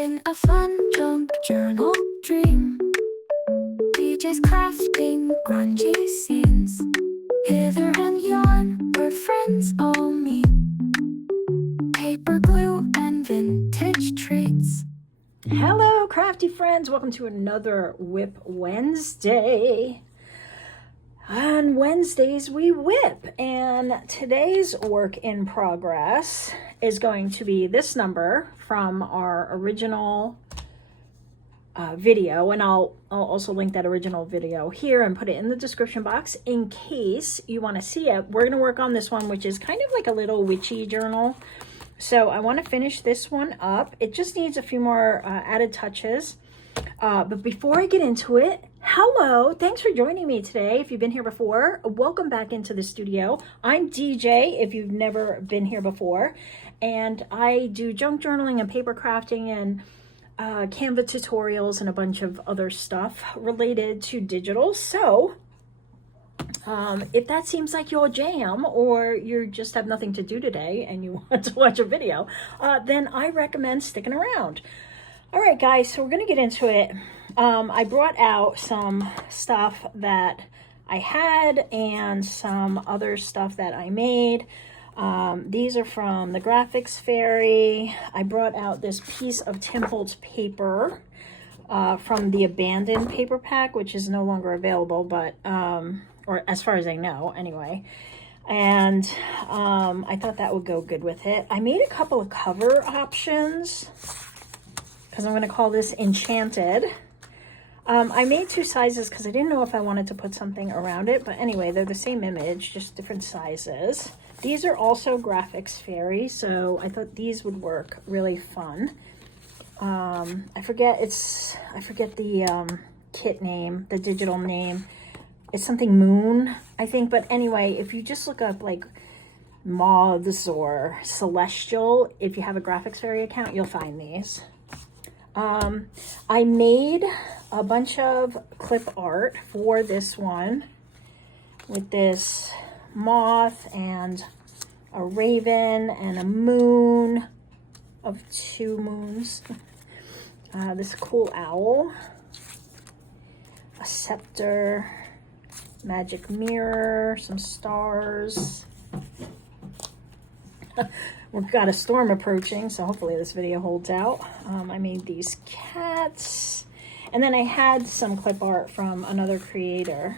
In a fun junk journal dream, DJ's crafting grungy scenes. Hither and yon, where friends all meet. Paper glue and vintage treats. Hello, crafty friends. Welcome to another WIP Wednesday. On Wednesdays, we WIP, and today's work in progress is going to be this number from our original video, and I'll also link that original video here and put it in the description box in case you want to see it. We're going to work on this one, which is kind of like a little witchy journal. So I want to finish this one up. It just needs a few more added touches. But before I get into it, hello, thanks for joining me today. If you've been here before, welcome back into the studio. I'm DJ, if you've never been here before, and I do junk journaling and paper crafting and Canva tutorials and a bunch of other stuff related to digital. So if that seems like your jam, or you just have nothing to do today and you want to watch a video, then I recommend sticking around. All right, guys, so we're going to get into it. I brought out some stuff that I had and some other stuff that I made. These are from the Graphics Fairy. I brought out this piece of Timbolt's paper from the abandoned paper pack, which is no longer available, but or as far as I know, anyway. And I thought that would go good with it. I made a couple of cover options, because I'm going to call this Enchanted. I made two sizes because I didn't know if I wanted to put something around it. But anyway, they're the same image, just different sizes. These are also Graphics Fairy, so I thought these would work really fun. I forget the kit name, the digital name. It's something Moon, I think. But anyway, if you just look up like Moths or Celestial, if you have a Graphics Fairy account, you'll find these. I made a bunch of clip art for this one with this moth and a raven and a moon of two moons. This cool owl, a scepter, magic mirror, some stars. We've got a storm approaching, so hopefully this video holds out. I made these cats. And then I had some clip art from another creator.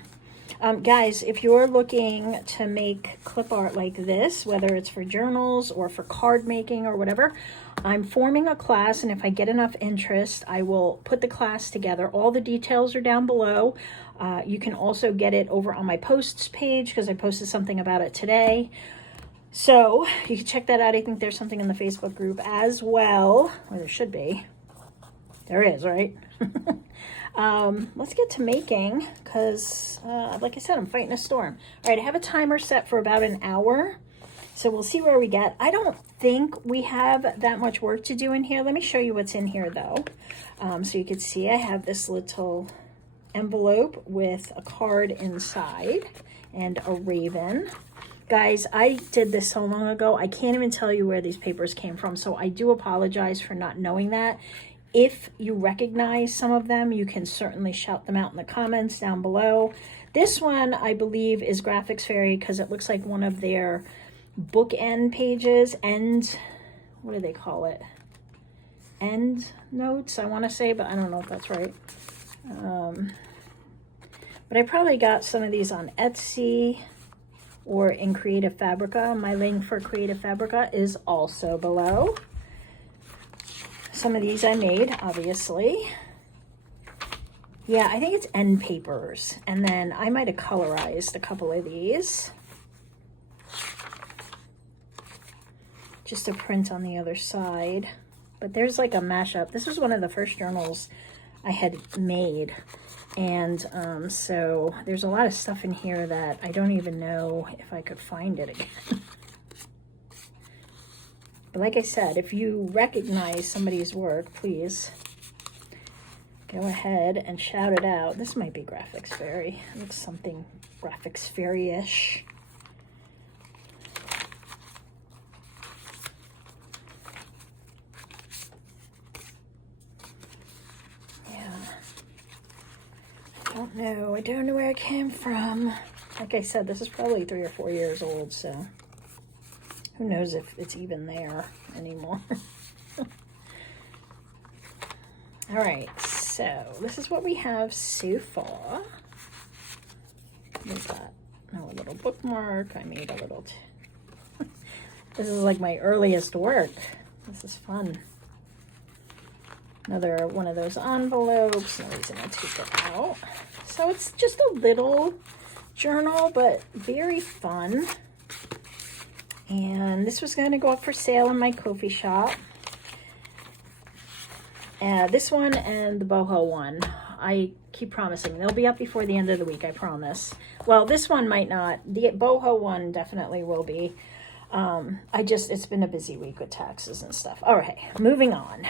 Guys, if you're looking to make clip art like this, whether it's for journals or for card making or whatever, I'm forming a class, and if I get enough interest, I will put the class together. All the details are down below. You can also get it over on my posts page, because I posted something about it today. So you can check that out. I think there's something in the Facebook group as well, or there should be. There is, right? Let's get to making, because like I said, I'm fighting a storm. All right, I have a timer set for about an hour, so we'll see where we get. I don't think we have that much work to do in here. Let me show you what's in here, though. So you can see I have this little envelope with a card inside and a raven. Guys, I did this so long ago, I can't even tell you where these papers came from, so I do apologize for not knowing that. If you recognize some of them, you can certainly shout them out in the comments down below. This one, I believe, is Graphics Fairy, because it looks like one of their bookend pages, what do they call it? End notes, I want to say, but I don't know if that's right. But I probably got some of these on Etsy or in Creative Fabrica. My link for Creative Fabrica is also below. Some of these I made, obviously. Yeah, I think it's end papers. And then I might have colorized a couple of these, just to print on the other side. But there's like a mashup. This was one of the first journals I had made. And so there's a lot of stuff in here that I don't even know if I could find it again. But like I said, if you recognize somebody's work, please go ahead and shout it out. This might be Graphics Fairy. It looks something Graphics Fairy-ish. don't know. I don't know where it came from. Like I said, this is probably 3 or 4 years old, so who knows if it's even there anymore. All right, so this is what we have so far. We got a little bookmark. I made a little... This is like my earliest work. This is fun. Another one of those envelopes. No reason to take it out. So it's just a little journal, but very fun. And this was going to go up for sale in my coffee shop. This one and the boho one. I keep promising they'll be up before the end of the week, I promise. Well, this one might not. The boho one definitely will be. It's been a busy week with taxes and stuff. All right, moving on.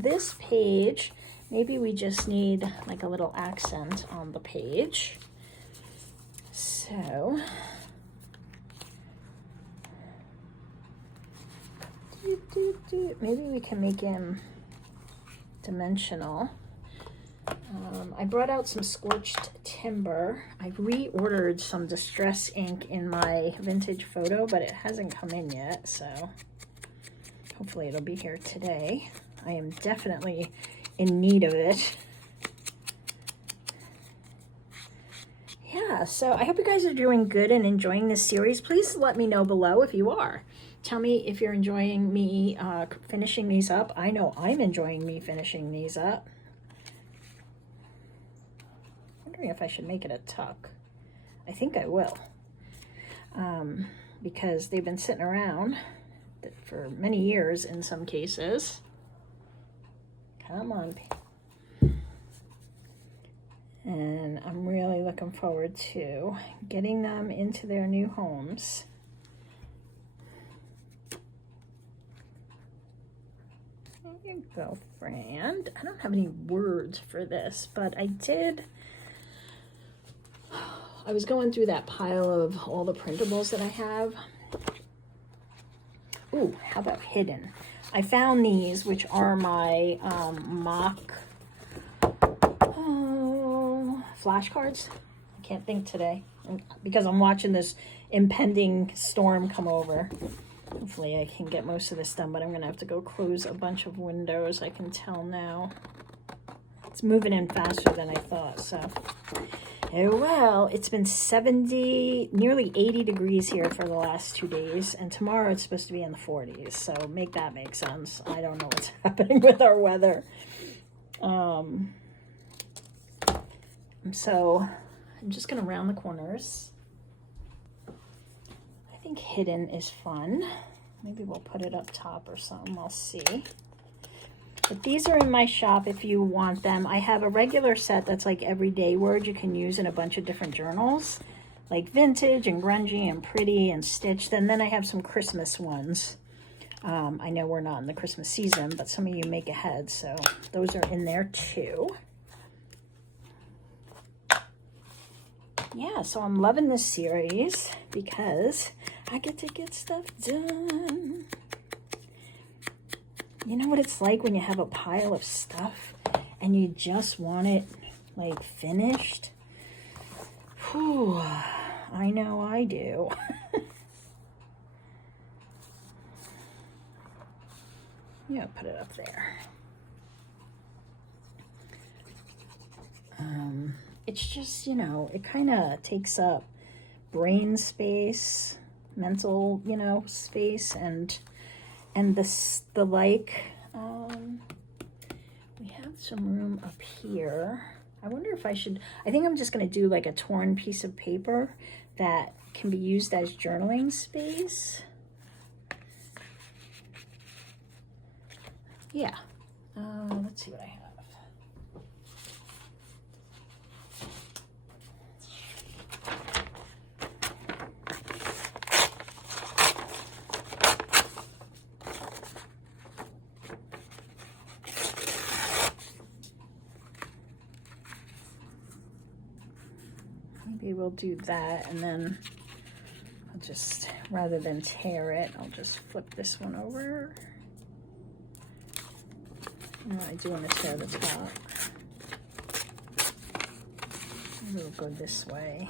This page, maybe we just need like a little accent on the page. So, maybe we can make him dimensional. I brought out some scorched timber. I reordered some distress ink in my vintage photo, but it hasn't come in yet, so hopefully it'll be here today. I am definitely in need of it. Yeah, so I hope you guys are doing good and enjoying this series. Please let me know below if you are. Tell me if you're enjoying me finishing these up. I know I'm enjoying me finishing these up. If I should make it a tuck. I think I will, because they've been sitting around for many years in some cases. Come on. And I'm really looking forward to getting them into their new homes. There you go, friend. I don't have any words for this, but I was going through that pile of all the printables that I have. Ooh, how about hidden? I found these, which are my mock flashcards. I can't think today because I'm watching this impending storm come over. Hopefully I can get most of this done, but I'm going to have to go close a bunch of windows. I can tell now. It's moving in faster than I thought, so... Oh, well, it's been 70, nearly 80 degrees here for the last 2 days, and tomorrow it's supposed to be in the 40s, so make that make sense. I don't know what's happening with our weather. So I'm just going to round the corners. I think hidden is fun. Maybe we'll put it up top or something. I'll see. But these are in my shop if you want them. I have a regular set that's like everyday word you can use in a bunch of different journals, like vintage and grungy and pretty and stitched. And then I have some Christmas ones. I know we're not in the Christmas season, but some of you make ahead, so those are in there too. Yeah, so I'm loving this series because I get to get stuff done. You know what it's like when you have a pile of stuff and you just want it, like, finished? Whew, I know I do. Yeah, put it up there. It's just, you know, it kind of takes up brain space, mental, you know, space, and the like. We have some room up here. I wonder if I should, I think I'm just going to do like a torn piece of paper that can be used as journaling space. Yeah. Let's see what I have. Maybe we'll do that, and then I'll just, rather than tear it, I'll just flip this one over. I do want to tear the top. We'll go this way.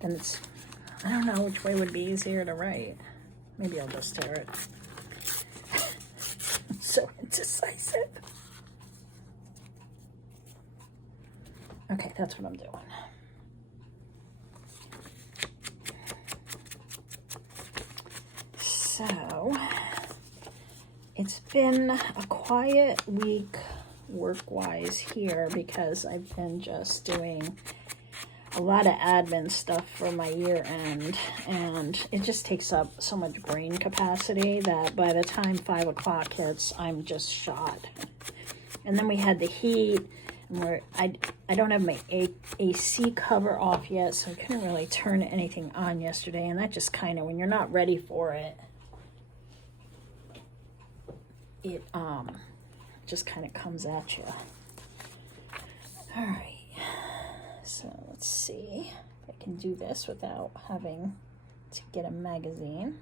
Then it's, I don't know which way would be easier to write. Maybe I'll just tear it. I'm so indecisive. Okay, that's what I'm doing. So, it's been a quiet week work-wise here because I've been just doing a lot of admin stuff for my year end, and it just takes up so much brain capacity that by the time 5 o'clock hits, I'm just shot. And then we had the heat, and I don't have my AC cover off yet, so I couldn't really turn anything on yesterday, and that just kind of, when you're not ready for it, it just kind of comes at you. All right. So let's see if I can do this without having to get a magazine.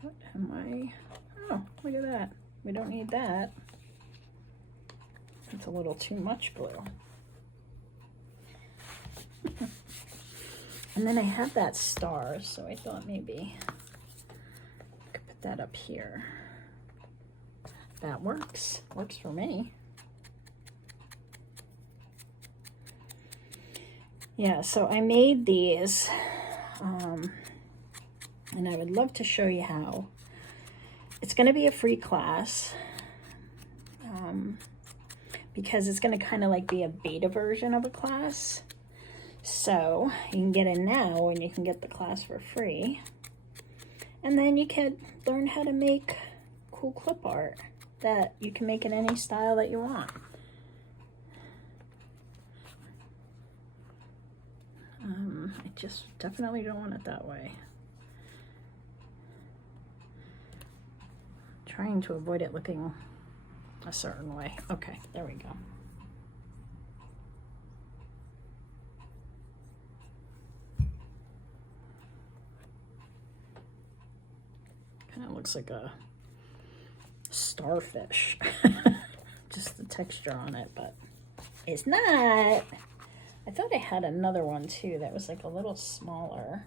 What am I? Oh, look at that. We don't need that. It's a little too much blue. And then I have that star, so I thought maybe I could put that up here. That works. Works for me. Yeah, so I made these, and I would love to show you how. It's going to be a free class, because it's going to kind of like be a beta version of a class. So you can get in now and you can get the class for free. And then you can learn how to make cool clip art that you can make in any style that you want. I just definitely don't want it that way. Trying to avoid it looking a certain way. Okay, there we go. Kind of looks like a starfish. Just the texture on it, but it's not. I thought I had another one too that was like a little smaller,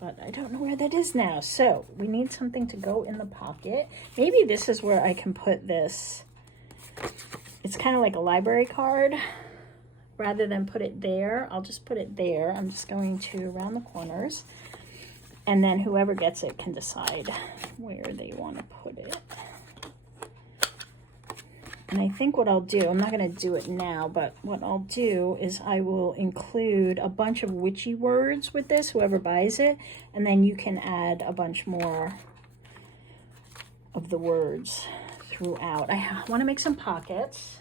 but I don't know where that is now. So we need something to go in the pocket. Maybe this is where I can put this. It's kind of like a library card. Rather than put it there, I'll just put it there. I'm just going to round the corners. And then whoever gets it can decide where they want to put it. And I think what I'll do, I'm not going to do it now, but what I'll do is I will include a bunch of witchy words with this, whoever buys it, and then you can add a bunch more of the words throughout. I want to make some pockets.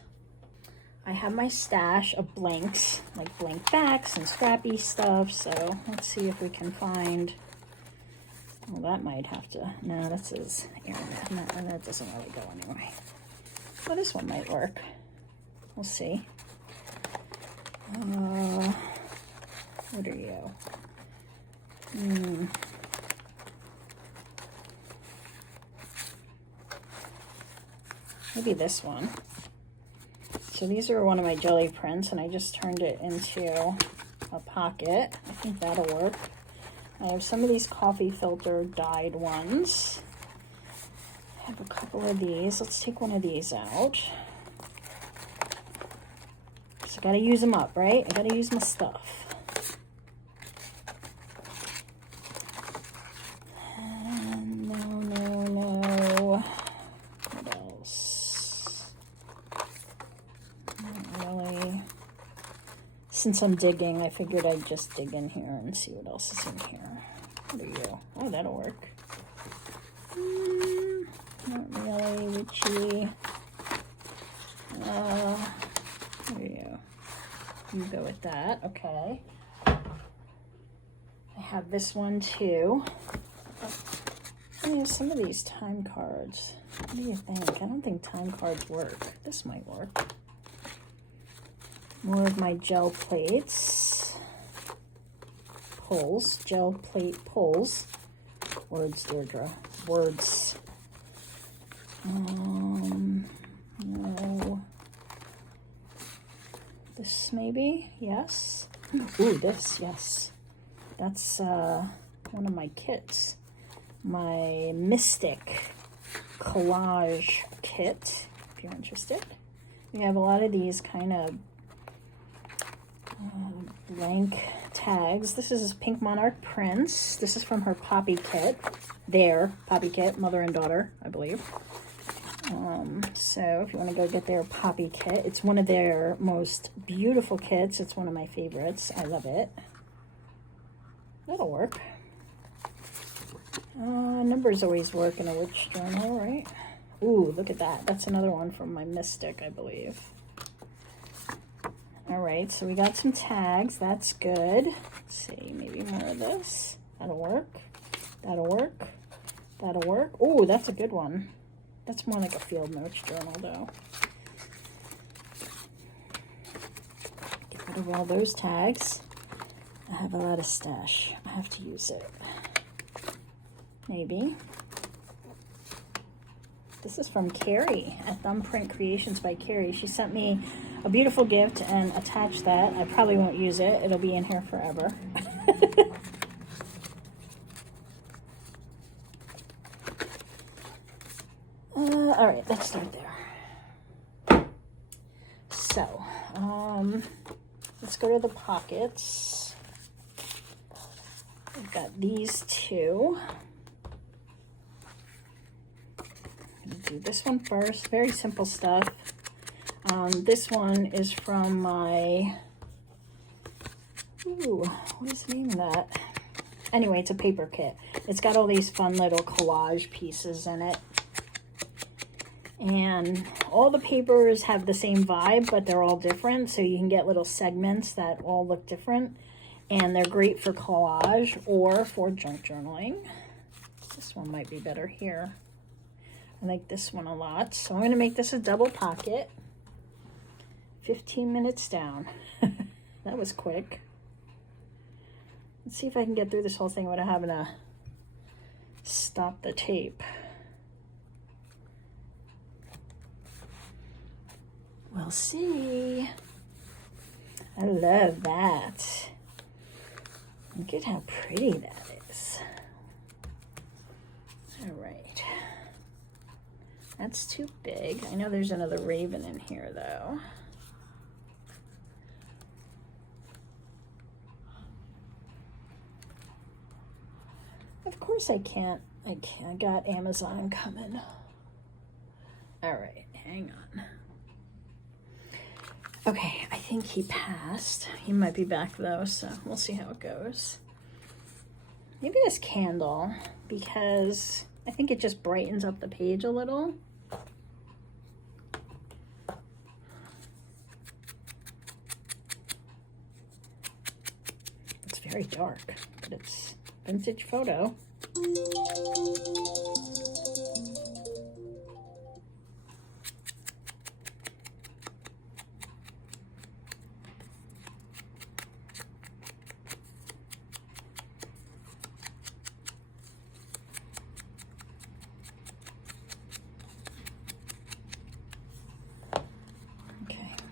I have my stash of blanks, like blank backs and scrappy stuff, so let's see if we can find... Well, that might have to... No, that says Aaron. That doesn't really go anyway. Well, this one might work. We'll see. What are you? Maybe this one. So these are one of my jelly prints, and I just turned it into a pocket. I think that'll work. I have some of these coffee filter dyed ones. I have a couple of these. Let's take one of these out. So I gotta use them up, right? I gotta use my stuff. And no. What else? Not really. Since I'm digging, I figured I'd just dig in here and see what else is in here. What are you? Oh, that'll work. Not really witchy. There you go. You go with that. Okay. I have this one too. I have some of these time cards. What do you think? I don't think time cards work. This might work. More of my gel plates. pulls, gel plate pulls. Words, Deirdre. Words. No. This maybe? Yes. Ooh, this, yes. That's one of my kits. My Mystic collage kit, if you're interested. We have a lot of these kind of blank tags. This is Pink Monarch Prince. This is from her Poppy kit. Their Poppy kit, mother and daughter, I believe. So if you want to go get their Poppy kit, it's one of their most beautiful kits. It's one of my favorites. I love it. That'll work. Numbers always work in a witch journal, right? Ooh, look at that. That's another one from my Mystic, I believe. All right, so we got some tags. That's good. Let's see, maybe more of this. That'll work. That'll work. That'll work. Ooh, that's a good one. That's more like a field notes journal, though. Get rid of all those tags. I have a lot of stash. I have to use it. Maybe. This is from Carrie at Thumbprint Creations by Carrie. She sent me a beautiful gift and attached that. I probably won't use it. It'll be in here forever. All right, let's start there. So, let's go to the pockets. We've got these two. I'm gonna do this one first. Very simple stuff. This one is from my, ooh, what is the name of that? Anyway, it's a paper kit. It's got all these fun little collage pieces in it. And all the papers have the same vibe, but they're all different. So you can get little segments that all look different. And they're great for collage or for junk journaling. This one might be better here. I like this one a lot. So I'm going to make this a double pocket. 15 minutes down. That was quick. Let's see if I can get through this whole thing without having to stop the tape. We'll see. I love that. Look at how pretty that is. All right. That's too big. I know there's another raven in here though. Of course I can't. I got Amazon coming. All right, hang on. Okay, I think he passed. He might be back though, so we'll see how it goes. Maybe this candle, because I think it just brightens up the page a little. It's very dark, but it's vintage photo.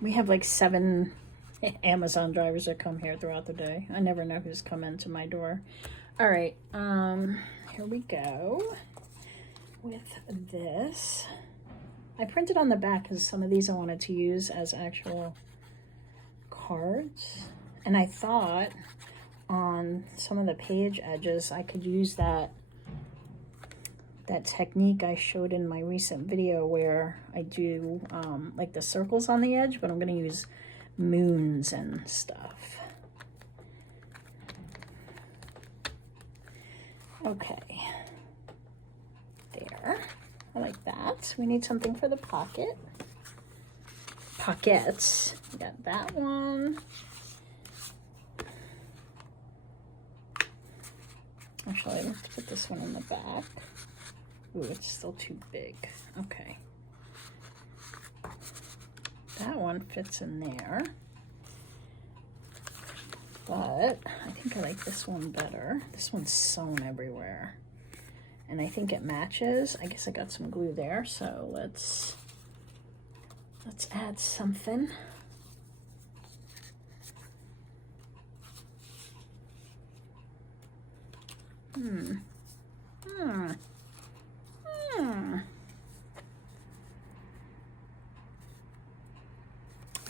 We have like 7 Amazon drivers that come here throughout the day. I never know who's coming to my door. All right, here we go with this. I printed on the back because some of these I wanted to use as actual cards. And I thought on some of the page edges I could use that technique I showed in my recent video where I do like the circles on the edge, but I'm going to use moons and stuff. Okay, there. I like that. We need something for the pocket. Pockets. We got that one. Actually, let's put this one in the back. Ooh, it's still too big. Okay. That one fits in there. But I think I like this one better. This one's sewn everywhere. And I think it matches. I guess I got some glue there, so let's add something.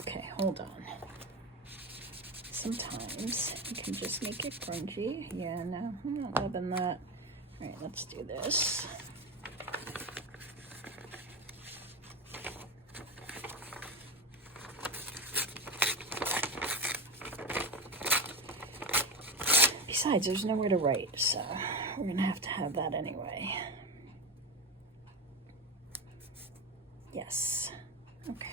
Okay, hold on. Sometimes you can just make it grungy. Yeah, no, I'm not loving that. All right, let's do this. Besides, there's nowhere to write, so we're gonna have to have that anyway. Yes. Okay.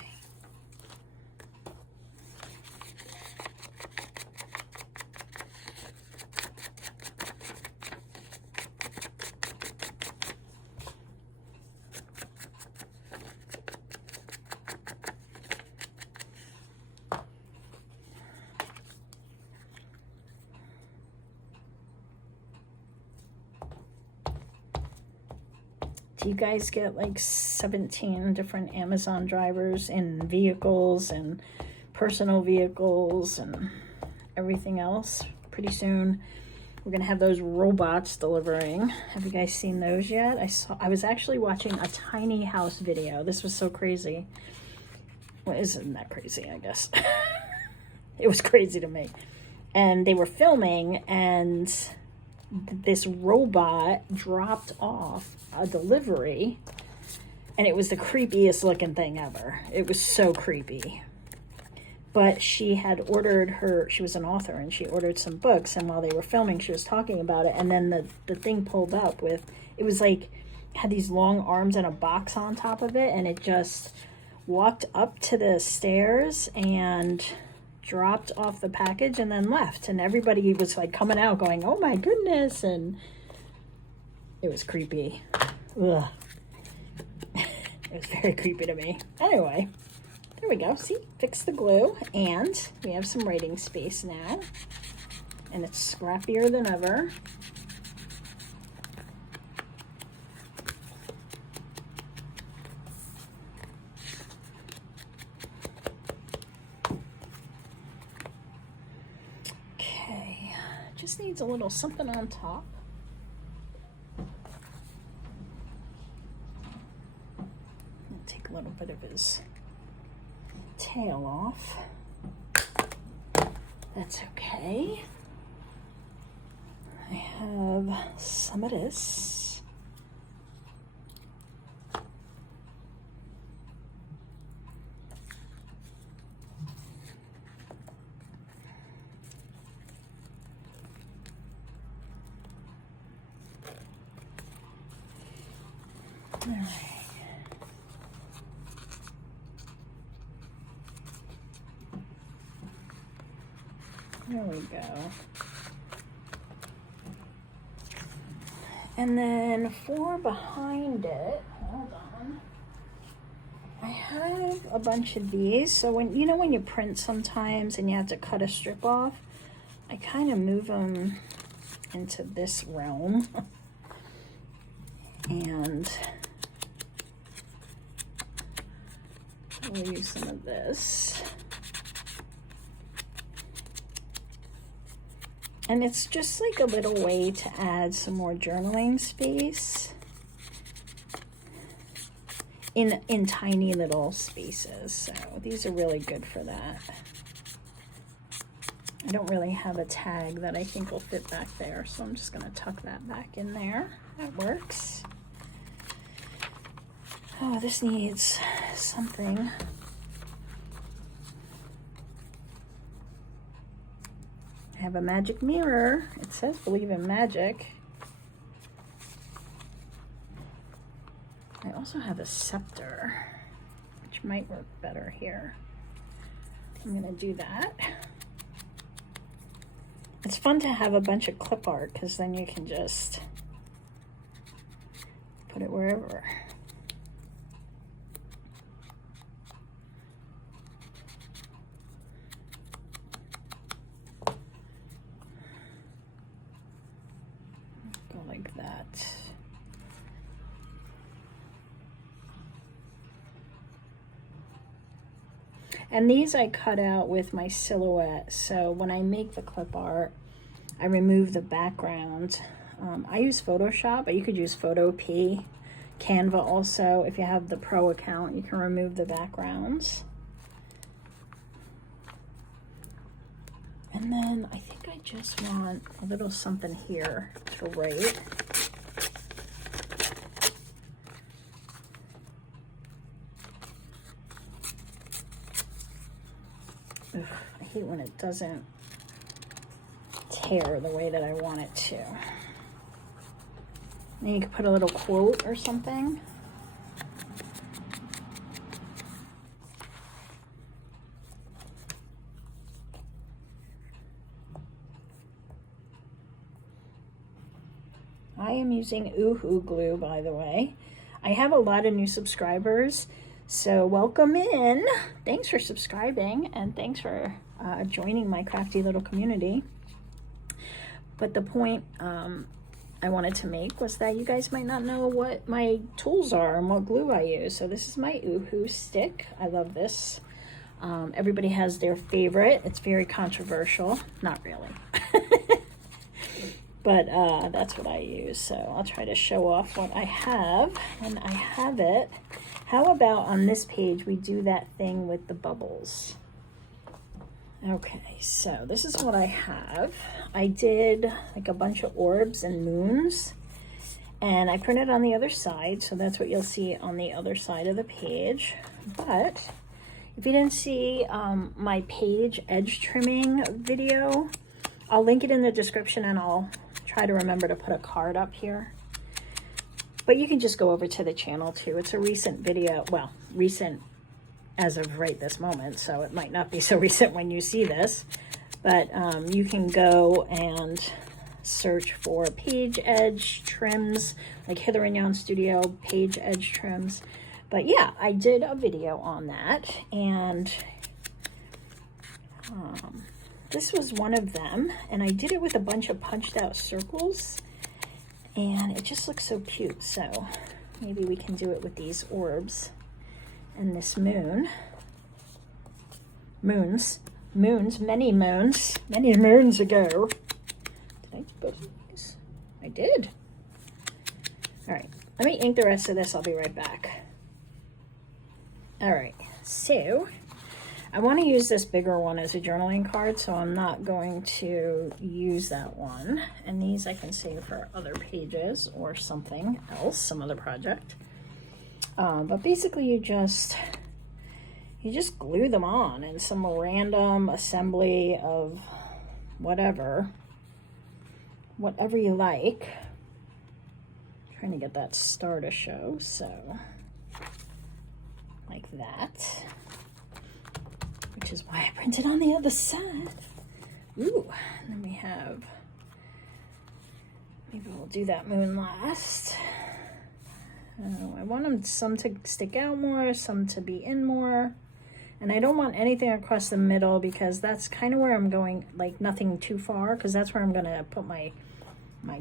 Do you guys get like 17 different Amazon drivers in vehicles and personal vehicles and everything else? Pretty soon we're gonna have those robots delivering. Have you guys seen those yet? I was actually watching a tiny house video. This was so crazy. Well, isn't that crazy, I guess. It was crazy to me. And they were filming, and this robot dropped off a delivery, and it was the creepiest looking thing ever. It was so creepy. But she had ordered she was an author, and she ordered some books, and while they were filming, she was talking about it, and then the thing pulled up with, it was like, had these long arms and a box on top of it, and it just walked up to the stairs and dropped off the package and then left, and everybody was like coming out going, oh my goodness, and it was creepy. Ugh. It was very creepy to me. Anyway, there we go. See, fix the glue, and we have some writing space now, and it's scrappier than ever. Just needs a little something on top. I'll take a little bit of his tail off. That's okay. I have some of this. All right. There we go. And then for behind it, hold on. I have a bunch of these. So when when you print sometimes and you have to cut a strip off, I kind of move them into this realm. And we'll use some of this. And it's just like a little way to add some more journaling space in tiny little spaces. So these are really good for that. I don't really have a tag that I think will fit back there, so I'm just going to tuck that back in there. That works. Oh, this needs something. I have a magic mirror. It says believe in magic. I also have a scepter, which might work better here. I'm going to do that. It's fun to have a bunch of clip art because then you can just put it wherever. And these I cut out with my silhouette. So when I make the clip art, I remove the background. I use Photoshop, but you could use Photo-P. Canva also, if you have the pro account, you can remove the backgrounds. And then I think I just want a little something here to write. Ugh, I hate when it doesn't tear the way that I want it to. Then you could put a little quote or something. I am using Oohoo glue, by the way. I have a lot of new subscribers, so welcome in. Thanks for subscribing, and thanks for joining my crafty little community. But the point I wanted to make was that you guys might not know what my tools are and what glue I use. So this is my Oohoo stick. I love this. Everybody has their favorite. It's very controversial. Not really. But that's what I use. So I'll try to show off what I have. And I have it. How about on this page we do that thing with the bubbles? Okay, so this is what I have. I did like a bunch of orbs and moons, and I printed on the other side, so that's what you'll see on the other side of the page. But if you didn't see my page edge trimming video, I'll link it in the description, and I'll try to remember to put a card up here. But you can just go over to the channel too. It's a recent video, well, recent as of right this moment, so it might not be so recent when you see this, but you can go and search for page edge trims, like Hither and Yon Studio page edge trims. But yeah, I did a video on that, and this was one of them, and I did it with a bunch of punched out circles, and it just looks so cute. So maybe we can do it with these orbs and this moon. Many moons ago. Did I both of these? I did. All right, let me ink the rest of this. I'll be right back. All right, so I want to use this bigger one as a journaling card, so I'm not going to use that one. And these I can save for other pages or something else, some other project. But basically you just glue them on in some random assembly of whatever you like. I'm trying to get that star to show, so like that, which is why I printed on the other side. Ooh, and then we have, maybe we'll do that moon last. I want them some to stick out more, some to be in more. And I don't want anything across the middle because that's kind of where I'm going, like nothing too far, because that's where I'm going to put my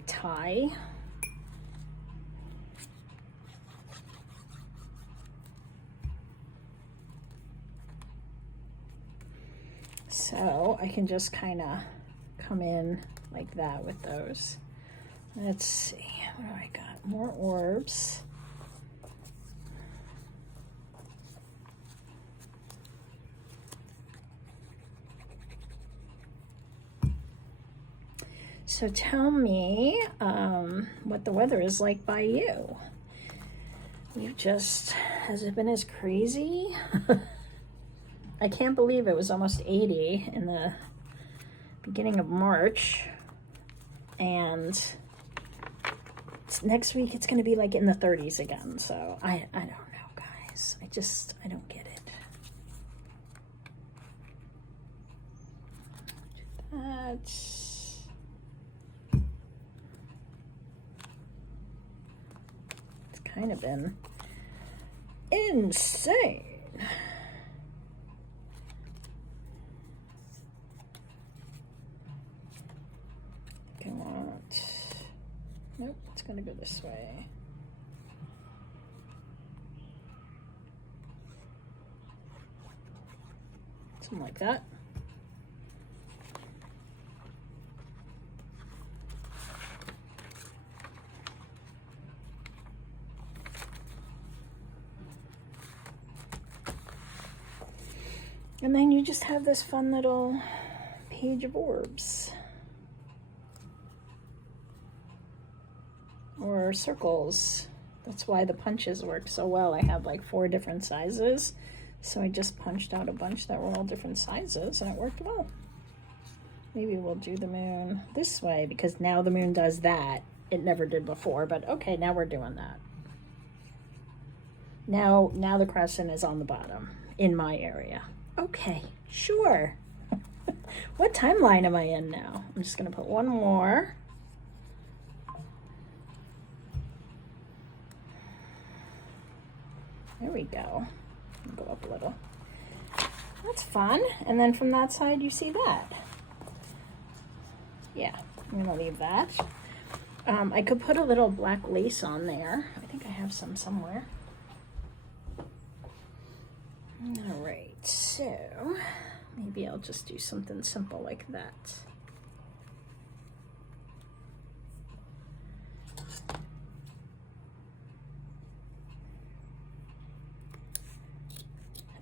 tie. So I can just kind of come in like that with those. Let's see, what do I got? More orbs. So tell me what the weather is like by you. Has it been as crazy? I can't believe it was almost 80 in the beginning of March. And next week it's going to be like in the 30s again. So I don't know, guys. I don't get it. That's... kind of been insane. I want, nope, it's gonna go this way. Something like that. And then you just have this fun little page of orbs. Or circles. That's why the punches work so well. I have like 4 different sizes. So I just punched out a bunch that were all different sizes and it worked well. Maybe we'll do the moon this way because now the moon does that. It never did before, but okay, now we're doing that. Now the crescent is on the bottom in my area. Okay, sure. What timeline am I in now? I'm just gonna put one more. There we go. Go up a little. That's fun. And then from that side, you see that. Yeah, I'm gonna leave that. I could put a little black lace on there. I think I have some somewhere. All right, so maybe I'll just do something simple like that.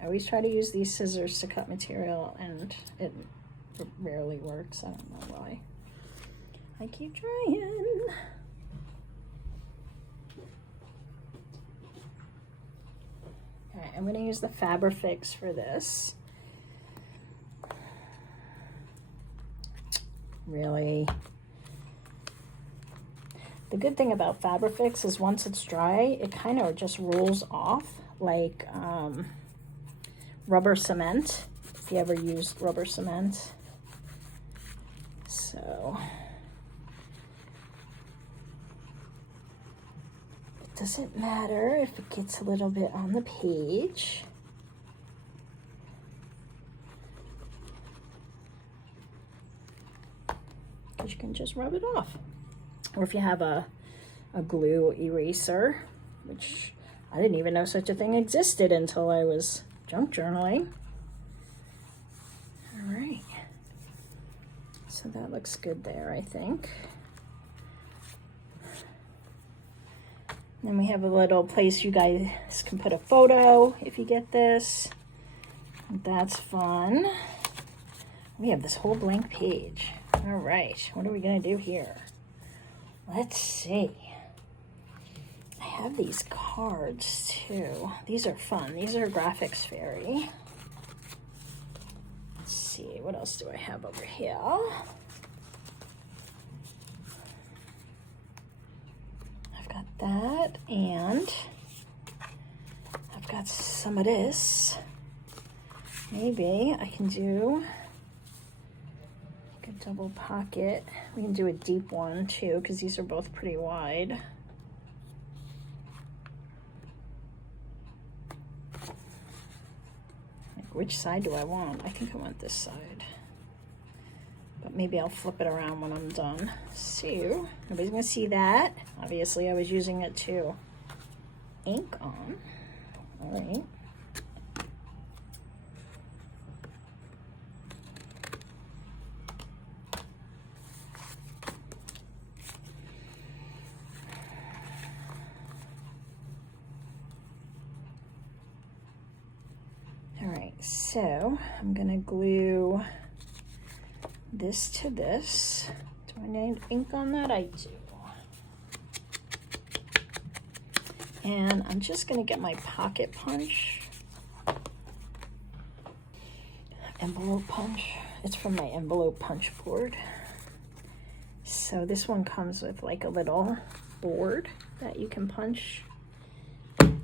I always try to use these scissors to cut material and it rarely works. I don't know why. I keep trying. Okay, I'm going to use the Fabrifix for this. Really? The good thing about Fabrifix is once it's dry, it kind of just rolls off like rubber cement, if you ever used rubber cement. So it doesn't matter if it gets a little bit on the page. Because you can just rub it off. Or if you have a glue eraser, which I didn't even know such a thing existed until I was junk journaling. All right, so that looks good there, I think. Then we have a little place you guys can put a photo if you get this. That's fun. We have this whole blank page. All right, what are we gonna do here? Let's see. I have these cards too. These are fun. These are Graphics Fairy. Let's see, what else do I have over here? I've got that, and I've got some of this. Maybe I can do a double pocket. We can do a deep one too, because these are both pretty wide. Which side do I want? I think I want this side. But maybe I'll flip it around when I'm done. So, nobody's gonna see that. Obviously, I was using it to ink on. All right. So I'm gonna glue this to this. Do I need ink on that? I do. And I'm just gonna get my pocket punch. Envelope punch. It's from my envelope punch board. So this one comes with like a little board that you can punch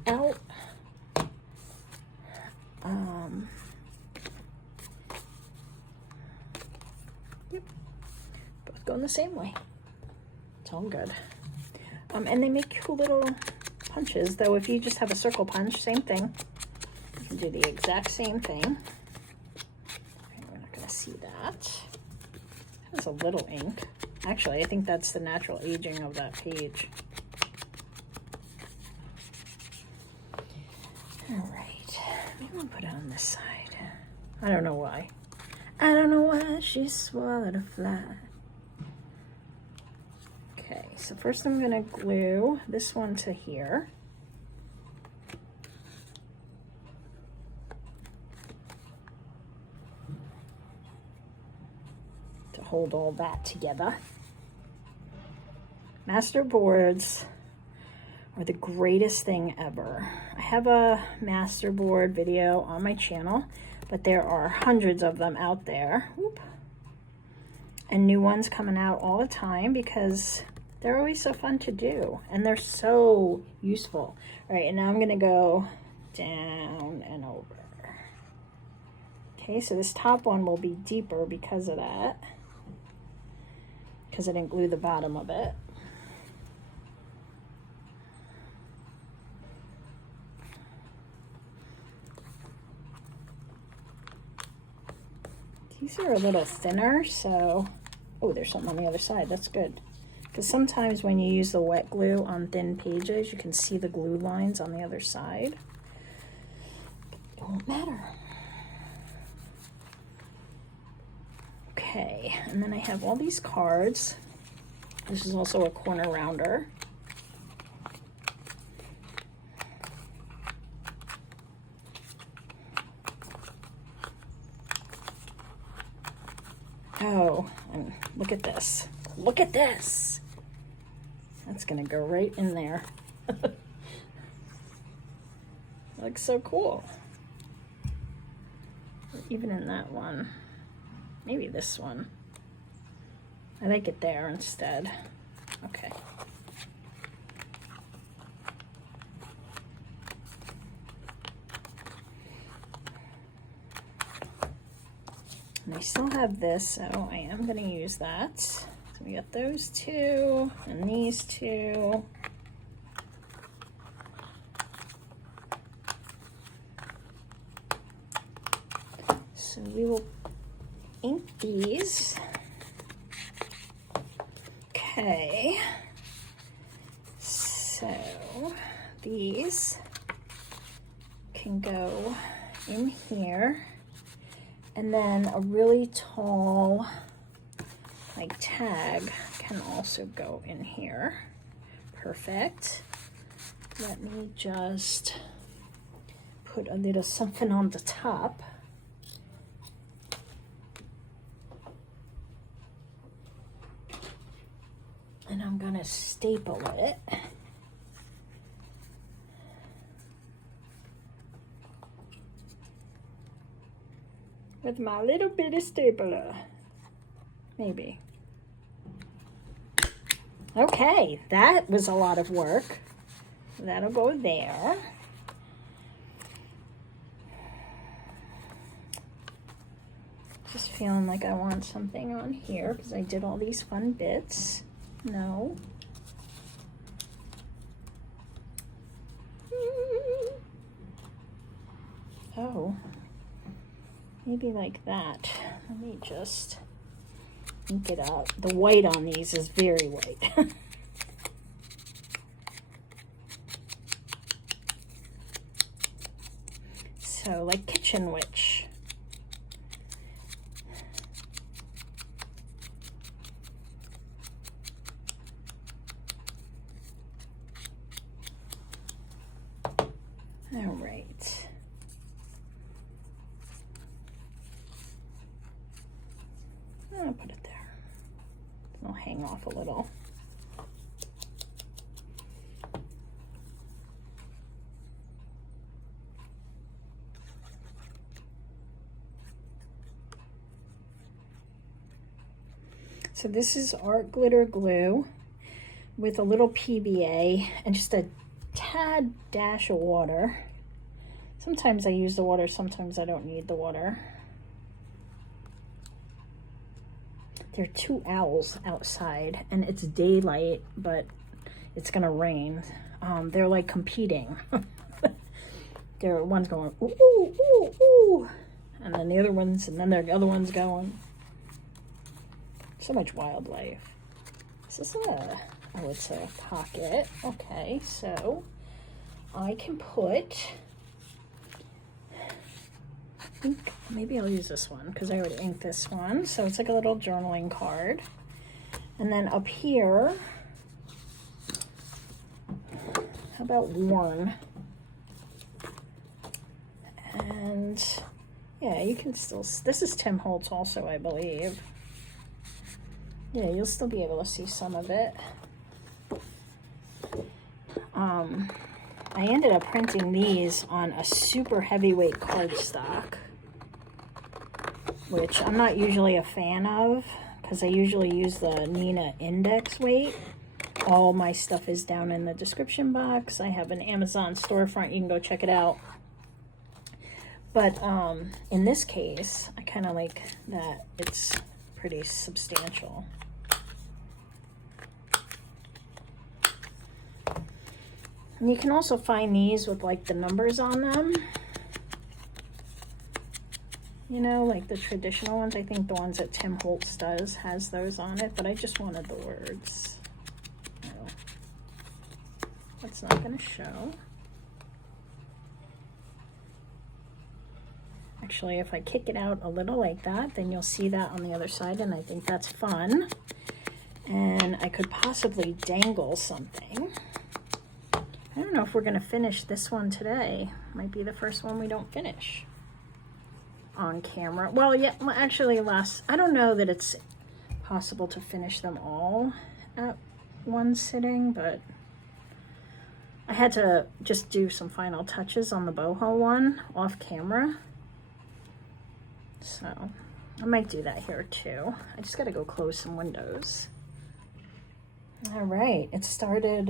out. Yep, both going the same way. It's all good. And they make cool little punches, though. If you just have a circle punch, same thing. You can do the exact same thing. Okay, we're not going to see that. Has a little ink. Actually, I think that's the natural aging of that page. All right, maybe we'll put it on this side. I don't know why. I don't know why she swallowed a fly. Okay, so first I'm gonna glue this one to here. To hold all that together. Master boards are the greatest thing ever. I have a master board video on my channel, but there are hundreds of them out there. Whoop. And new ones coming out all the time because they're always so fun to do and they're so useful. All right, and now I'm gonna go down and over. Okay, so this top one will be deeper because of that, because I didn't glue the bottom of it. These are a little thinner, so, oh, there's something on the other side. That's good. Because sometimes when you use the wet glue on thin pages, you can see the glue lines on the other side. But it won't matter. Okay, and then I have all these cards. This is also a corner rounder. Oh, and look at this. Look at this. That's gonna go right in there. Looks so cool. Even in that one. Maybe this one. I like it there instead. Okay. And I still have this, so I am going to use that. So we got those two and these two. So we will ink these. Okay. So these can go in here. And then a really tall, like, tag can also go in here. Perfect. Let me just put a little something on the top. And I'm gonna staple it. With my little bitty stapler. Maybe. Okay, that was a lot of work. That'll go there. Just feeling like I want something on here because I did all these fun bits. No. Oh. Maybe like that. Let me just ink it up. The white on these is very white. So, like Kitchen Witch. All right. I'll put it there. It'll hang off a little. So this is art glitter glue with a little PVA and just a tad dash of water. Sometimes I use the water, sometimes I don't need the water. There are two owls outside and it's daylight, but it's gonna rain. They're like competing. One's going, ooh, ooh, ooh. And then the other ones, and then the other one's going. So much wildlife. Is this oh, it's a pocket. Okay, so I can put I think maybe I'll use this one because I already inked this one. So it's like a little journaling card. And then up here, how about worn? And yeah, you can still, this is Tim Holtz also, I believe. Yeah, you'll still be able to see some of it. I ended up printing these on a super heavyweight cardstock, which I'm not usually a fan of because I usually use the Nina index weight. All my stuff is down in the description box. I have an Amazon storefront. You can go check it out. But in this case, I kind of like that it's pretty substantial. And you can also find these with like the numbers on them. You know, like the traditional ones. I think the ones that Tim Holtz does has those on it, but I just wanted the words. Oh, that's not going to show. Actually, if I kick it out a little like that, then you'll see that on the other side, and I think that's fun. And I could possibly dangle something. I don't know if we're going to finish this one today. Might be the first one we don't finish on camera. Well, yeah, actually I don't know that it's possible to finish them all at one sitting, but I had to just do some final touches on the boho one off camera. So I might do that here too. I just got to go close some windows. All right, it started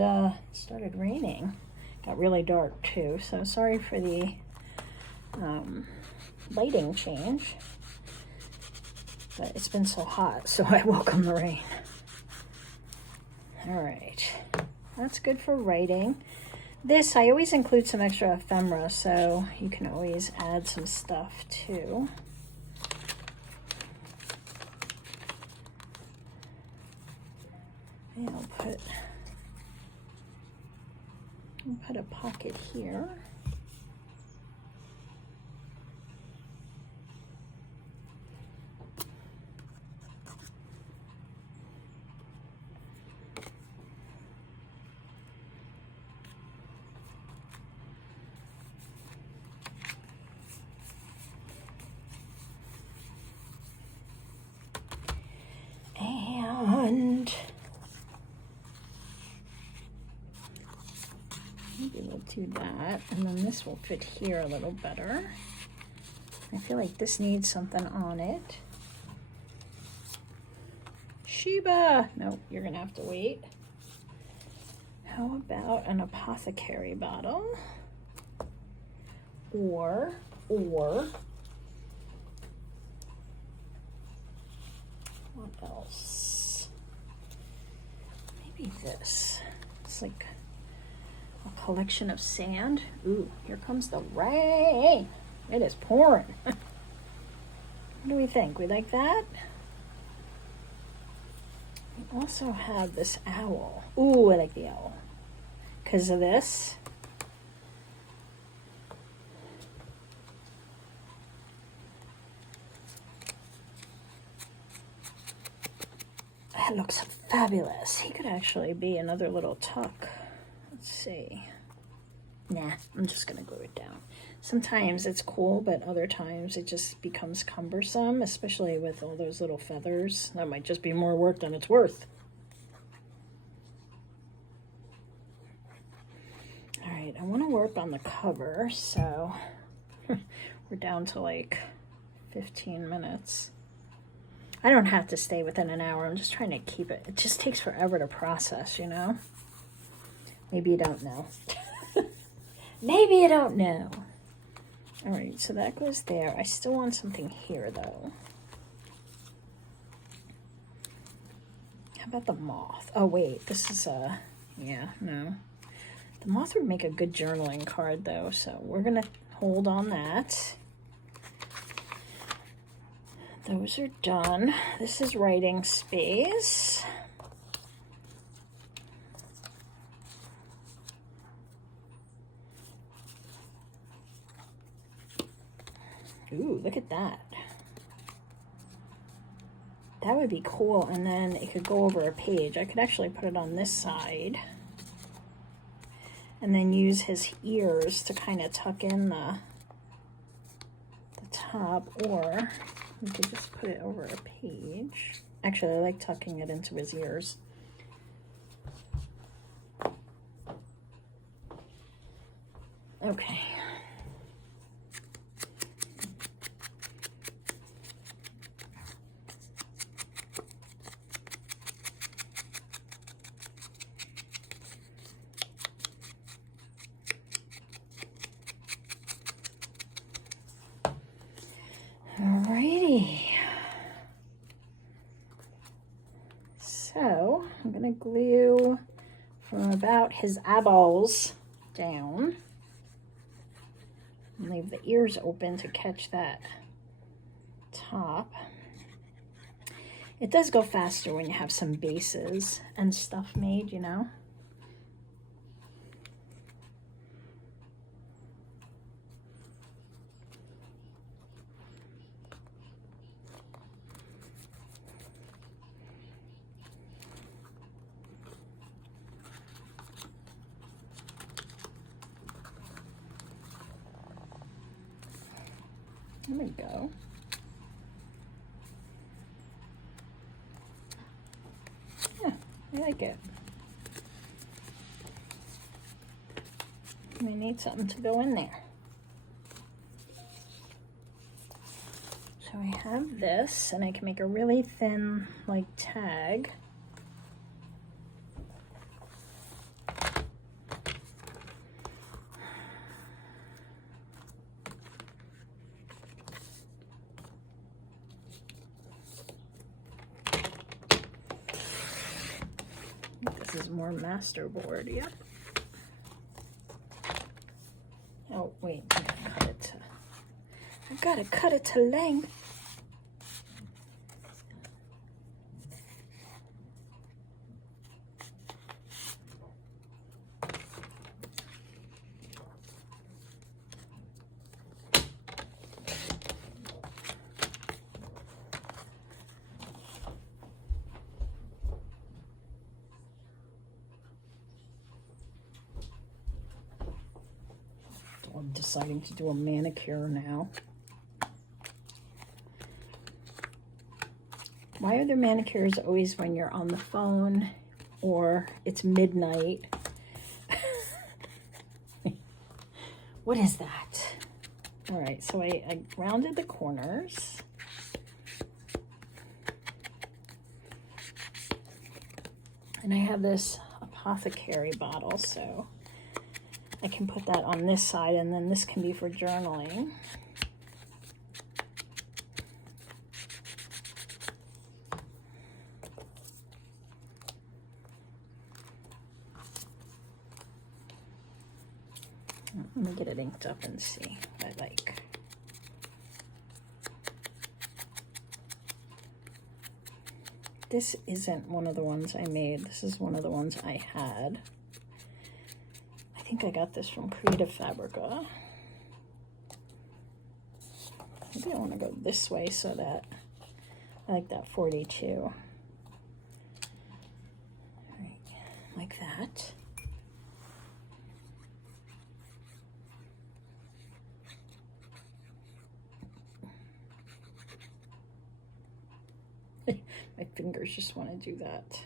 raining. Got really dark too, so sorry for the lighting change. But it's been so hot, so I welcome the rain. All right, that's good for writing. This, I always include some extra ephemera, so you can always add some stuff too. And I'll put a pocket here. And maybe we'll do that, and then this will fit here a little better. I feel like this needs something on it. Sheba! No, you're gonna have to wait. How about an apothecary bottle? Or what else? Maybe this. It's like a collection of sand. Ooh, here comes the rain. It is pouring. What do we think? We like that? We also have this owl. Ooh, I like the owl. Because of this. That looks fabulous. He could actually be another little tuck. Let's see. Nah, I'm just gonna glue it down. Sometimes it's cool, but other times it just becomes cumbersome, especially with all those little feathers. That might just be more work than it's worth. All right, I want to work on the cover, so we're down to like 15 minutes. I don't have to stay within an hour. I'm just trying to keep it. It just takes forever to process, you know? Maybe you don't know. Maybe you don't know. All right, so that goes there. I still want something here, though. How about the moth? Oh, wait, this is a... Yeah, no. The moth would make a good journaling card, though, so we're going to hold on that. Those are done. This is writing space. Ooh, look at that. That would be cool, and then it could go over a page. I could actually put it on this side and then use his ears to kind of tuck in the top, or we could just put it over a page. Actually, I like tucking it into his ears. Okay. Alrighty. So I'm gonna glue from about his eyeballs down and leave the ears open to catch that top. It does go faster when you have some bases and stuff made, you know. There we go. Yeah, I like it. We need something to go in there. So I have this, and I can make a really thin, like, tag. This is more masterboard, yeah. Oh, wait, I've got to cut it to length. I'm deciding to do a manicure now. Why are there manicures always when you're on the phone or it's midnight? What is that? All right, so I rounded the corners. And I have this apothecary bottle, so I can put that on this side, and then this can be for journaling. Let me get it inked up and see what I like. This isn't one of the ones I made. This is one of the ones I had. I think I got this from Creative Fabrica. Maybe I want to go this way so that I like that 42. All right, like that. My fingers just want to do that.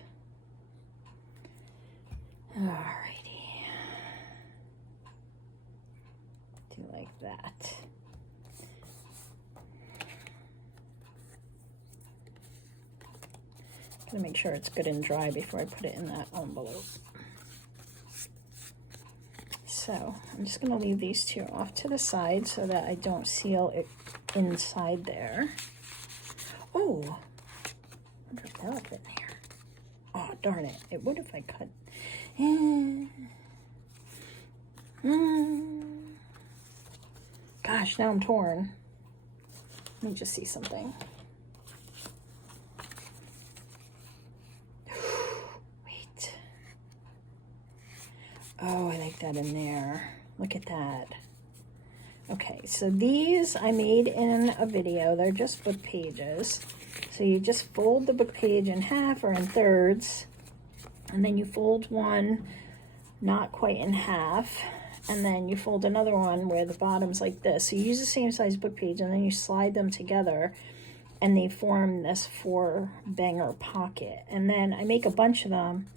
Alrighty. Do like that. Gonna make sure it's good and dry before I put it in that envelope. So I'm just gonna leave these two off to the side so that I don't seal it inside there. Oh, I dropped that up in there. Oh, darn it. It would if I cut. Gosh, now I'm torn. Let me just see something. Wait. Oh, I like that in there. Look at that. Okay, so these I made in a video. They're just book pages. So you just fold the book page in half or in thirds, and then you fold one not quite in half, and then you fold another one where the bottom's like this. So you use the same size book page, and then you slide them together, and they form this 4-banger pocket. And then I make a bunch of them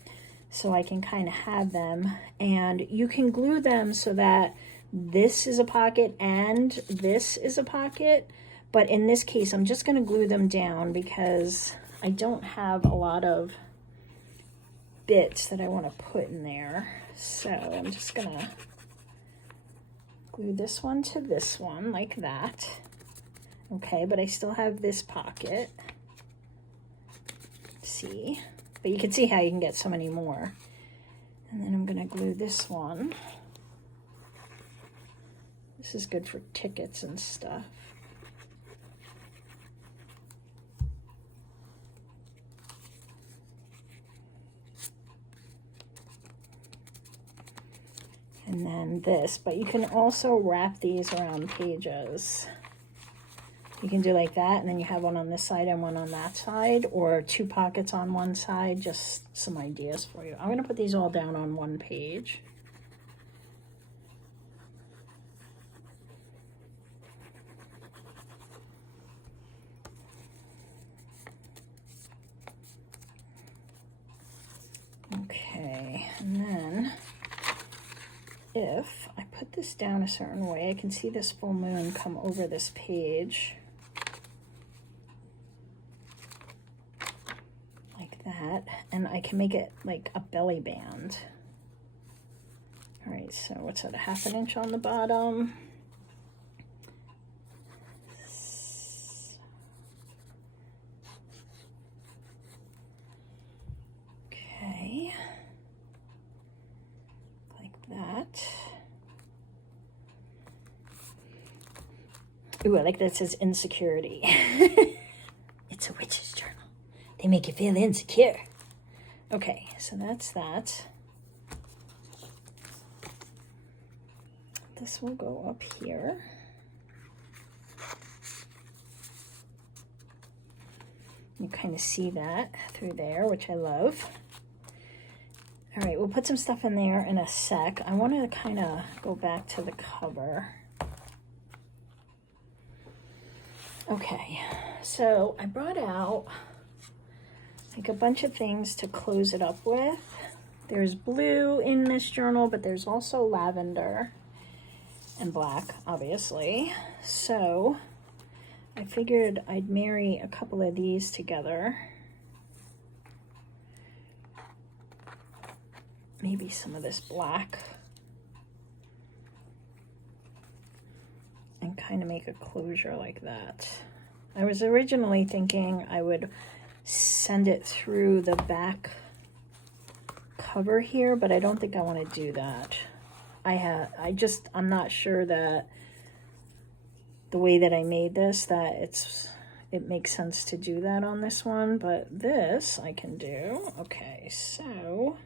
so I can kind of have them, and you can glue them so that this is a pocket and this is a pocket. But in this case, I'm just going to glue them down because I don't have a lot of bits that I want to put in there. So I'm just going to glue this one to this one like that. Okay, but I still have this pocket. See? But you can see how you can get so many more. And then I'm going to glue this one. This is good for tickets and stuff. And then this, but you can also wrap these around pages. You can do like that, and then you have one on this side and one on that side, or 2 pockets on one side. Just some ideas for you. I'm going to put these all down on one page. Okay, and then if I put this down a certain way, I can see this full moon come over this page. Like that. And I can make it like a belly band. All right, so what's that, 1/2 inch on the bottom? Okay. Like that. Ooh, I like that it says insecurity. It's a witch's journal. They make you feel insecure. Okay, so that's that. This will go up here. You kind of see that through there, which I love. All right, we'll put some stuff in there in a sec. I want to kind of go back to the cover. Okay, so I brought out like a bunch of things to close it up with. There's blue in this journal, but there's also lavender and black, obviously. So I figured I'd marry a couple of these together. Maybe some of this black. And kind of make a closure like that. I was originally thinking I would send it through the back cover here, but I don't think I want to do that. I'm not sure that the way that I made this, that it makes sense to do that on this one, but this I can do. Okay, so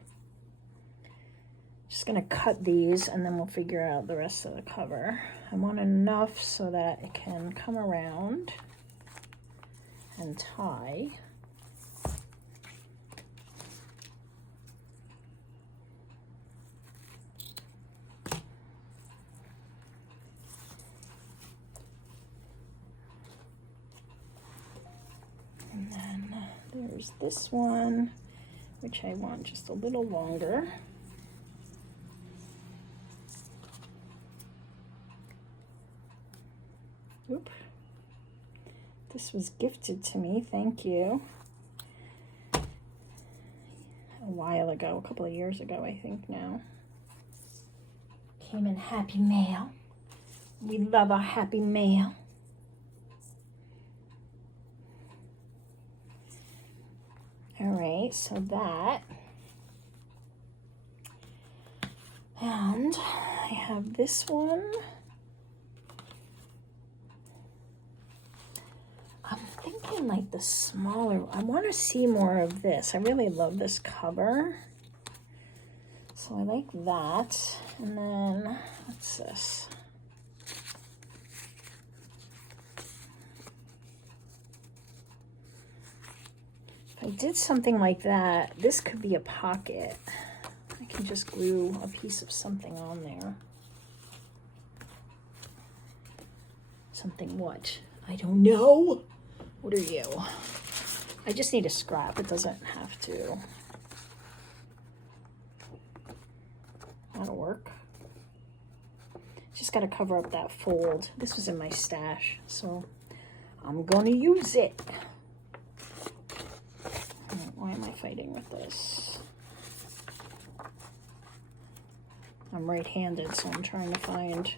just gonna cut these and then we'll figure out the rest of the cover. I want enough so that it can come around and tie. And then there's this one, which I want just a little longer. Oop. This was gifted to me, thank you. A while ago, a couple of years ago, I think now. Came in happy mail. We love our happy mail. All right, so that. And I have this one. I'm thinking like the smaller, I want to see more of this. I really love this cover. So I like that. And then, what's this? If I did something like that, this could be a pocket. I can just glue a piece of something on there. Something what? I don't know. What are you? I just need a scrap. It doesn't have to. That'll work. Just got to cover up that fold. This was in my stash, so I'm going to use it. Why am I fighting with this? I'm right-handed, so I'm trying to find...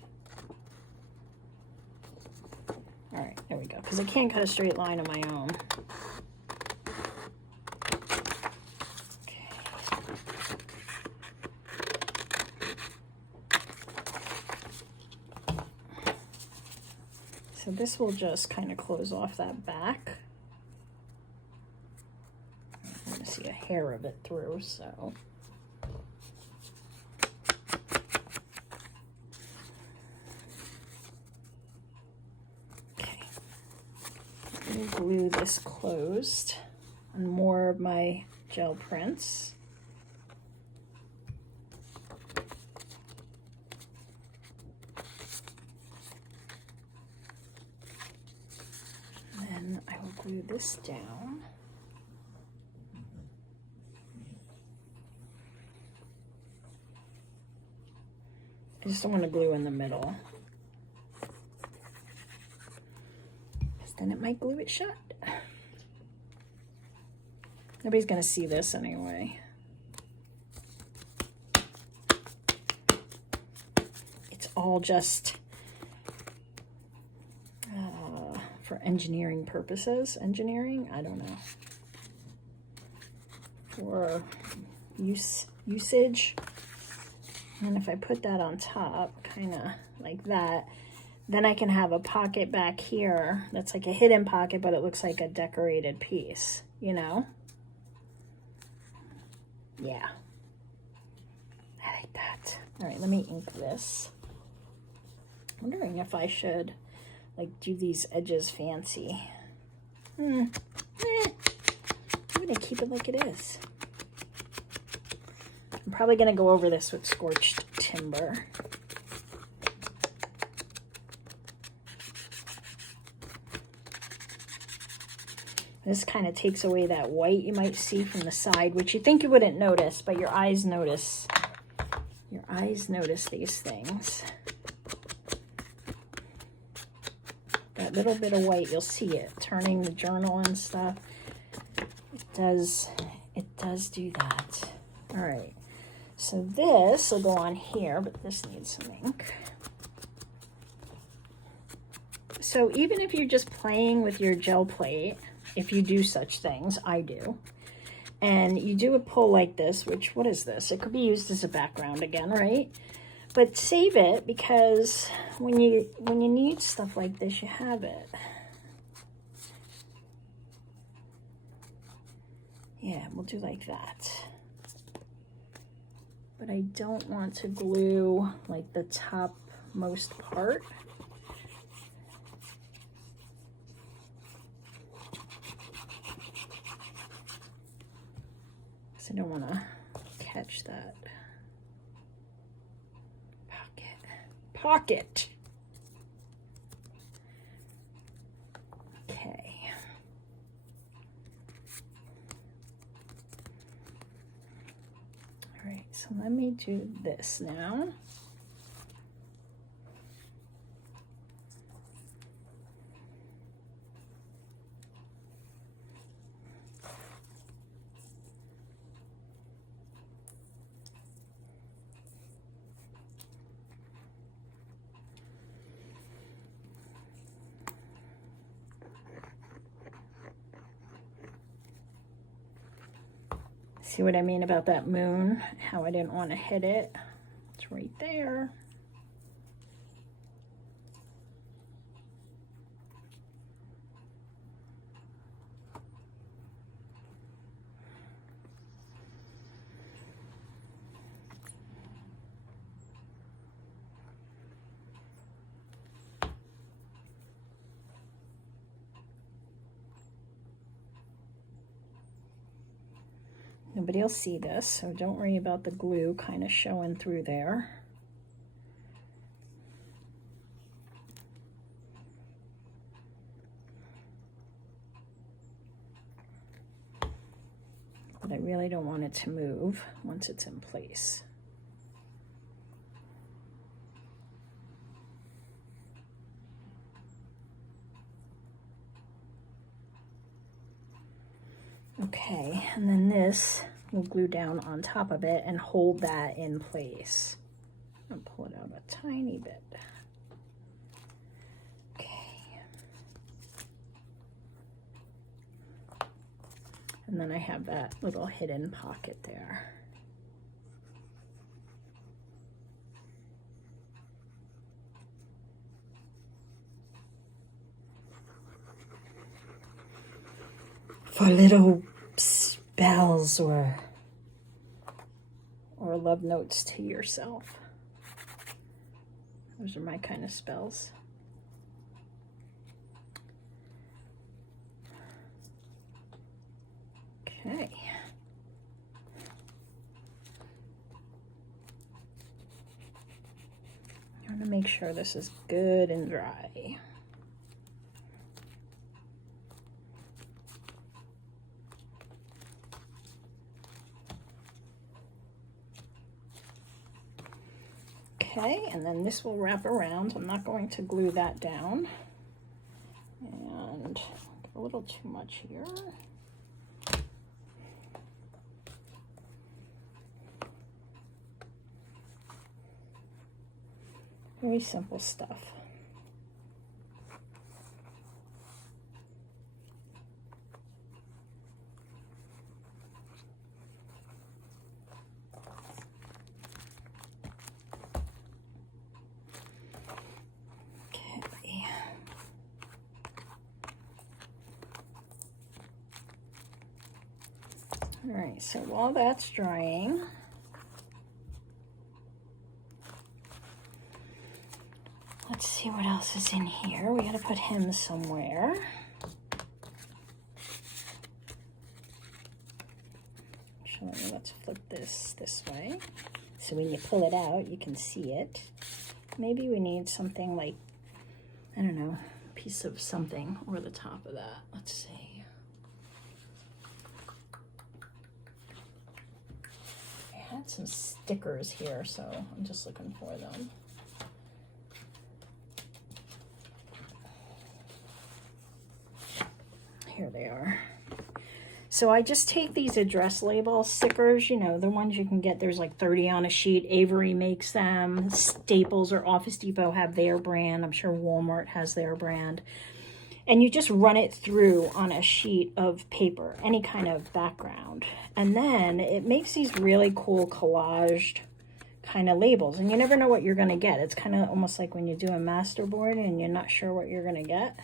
All right, there we go, because I can't cut a straight line on my own. So this will just kind of close off that back. I'm going to see a hair of it through, so. Okay. I'm going to glue this closed on more of my gel prints. I will glue this down. I just don't want to glue in the middle, because then it might glue it shut. Nobody's going to see this anyway. It's all just for engineering purposes. Engineering? I don't know. For usage. And if I put that on top, kind of like that, then I can have a pocket back here that's like a hidden pocket, but it looks like a decorated piece, you know? Yeah. I like that. All right, let me ink this. I'm wondering if I should like do these edges fancy. I'm gonna keep it like it is. I'm probably gonna go over this with scorched timber. This kind of takes away that white you might see from the side, which you think you wouldn't notice, but your eyes notice. Your eyes notice these things. That little bit of white, you'll see it turning the journal and stuff. It does do that. All right, so this will go on here, but this needs some ink. So even if you're just playing with your gel plate, if you do such things, I do, and you do a pull like this, which, what is this? It could be used as a background again, right? But save it, because when you need stuff like this, you have it. Yeah, we'll do like that. But I don't want to glue like the topmost part. Because I don't want to catch that. Pocket. Okay. All right, so let me do this now. See what I mean about that moon? How I didn't want to hit it. It's right there. Nobody will see this, so don't worry about the glue kind of showing through there. But I really don't want it to move once it's in place. Okay, and then this will glue down on top of it and hold that in place. I'll pull it out a tiny bit. Okay. And then I have that little hidden pocket there. For little spells or love notes to yourself. Those are my kind of spells. Okay. I'm going to make sure this is good and dry. Okay, and then this will wrap around. I'm not going to glue that down. And a little too much here. Very simple stuff. All right, so while that's drying, let's see what else is in here. We got to put him somewhere. Actually, let's flip this way. So when you pull it out, you can see it. Maybe we need something like, I don't know, a piece of something over the top of that. Let's see. I had some stickers here, so I'm just looking for them. Here they are. So I just take these address label stickers, you know, the ones you can get, there's like 30 on a sheet. Avery makes them. Staples or Office Depot have their brand. I'm sure Walmart has their brand. And you just run it through on a sheet of paper, any kind of background. And then it makes these really cool collaged kind of labels. And you never know what you're going to get. It's kind of almost like when you do a masterboard and you're not sure what you're going to get.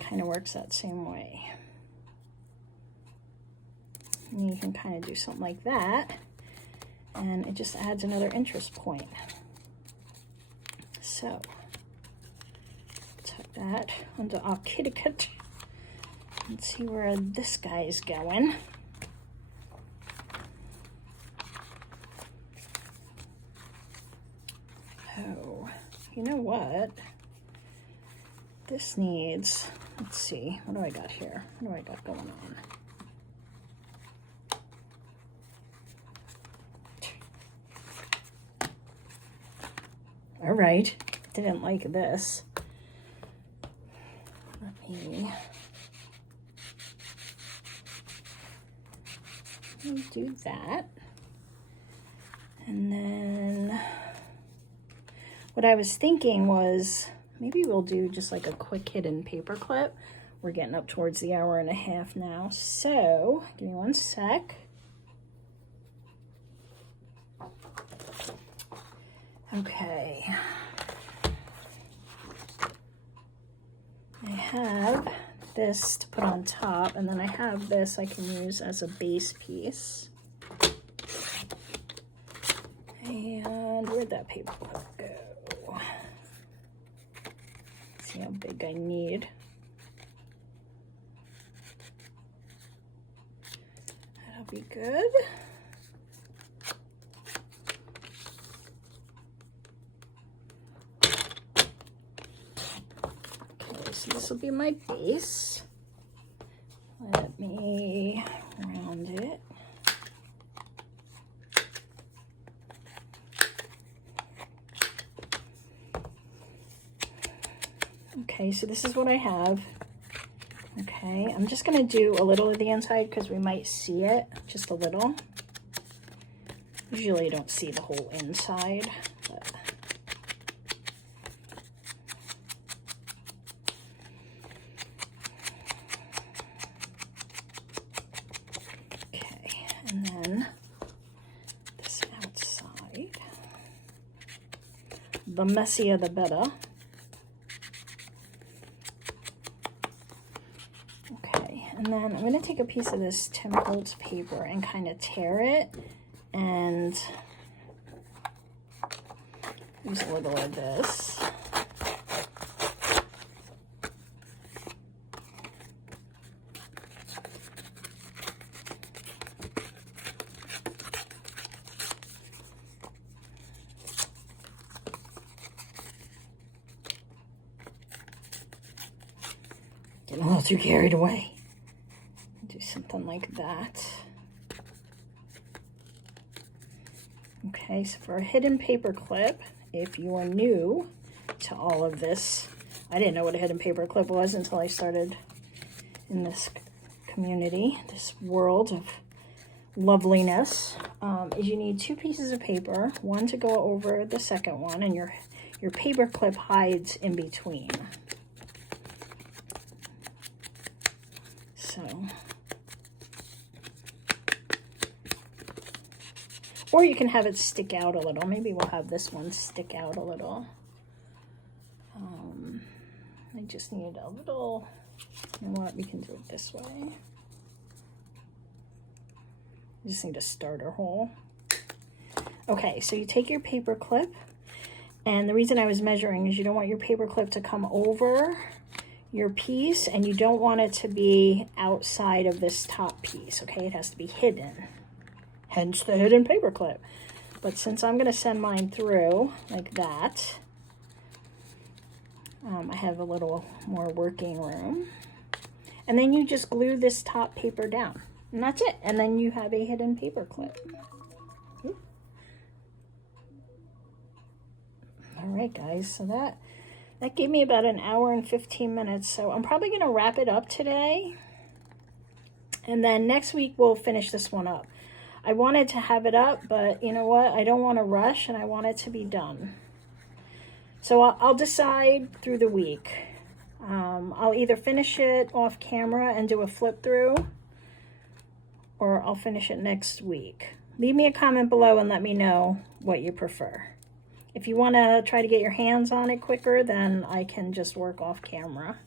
Kind of works that same way. And you can kind of do something like that. And it just adds another interest point. So tuck that onto our kitty cat. Let's see where this guy is going. Oh, you know what? This needs, let's see, what do I got here? What do I got going on? All right, didn't like this. Let me do that. And then what I was thinking was maybe we'll do just like a quick hidden paper clip. We're getting up towards the hour and a half now. So give me one sec. Okay. I have this to put on top, and then I have this I can use as a base piece. And where'd that paper clip go? See how big I need. be good. Okay, so this will be my base. Let me round it. Okay, so this is what I have. Okay, I'm just going to do a little of the inside because we might see it, just a little. Usually you don't see the whole inside, but... Okay, and then this outside. The messier the better. And then I'm going to take a piece of this Tim Holtz paper and kind of tear it and use a little of this. Getting a little too carried away. Something like that. Okay, so for a hidden paper clip, if you are new to all of this, I didn't know what a hidden paper clip was until I started in this community, this world of loveliness, is you need 2 pieces of paper, one to go over the second one, and your paper clip hides in between. So... Or you can have it stick out a little. Maybe we'll have this one stick out a little. I just need a little, you know what, we can do it this way. You just need a starter hole. Okay, so you take your paper clip, and the reason I was measuring is you don't want your paper clip to come over your piece, and you don't want it to be outside of this top piece, okay? It has to be hidden. Hence the hidden paper clip. But since I'm going to send mine through like that, I have a little more working room. And then you just glue this top paper down. And that's it. And then you have a hidden paper clip. All right, guys. So that gave me about an hour and 15 minutes. So I'm probably going to wrap it up today. And then next week we'll finish this one up. I wanted to have it up, but you know what? I don't want to rush, and I want it to be done. So I'll decide through the week. I'll either finish it off camera and do a flip through, or I'll finish it next week. Leave me a comment below and let me know what you prefer. If you want to try to get your hands on it quicker, then I can just work off camera.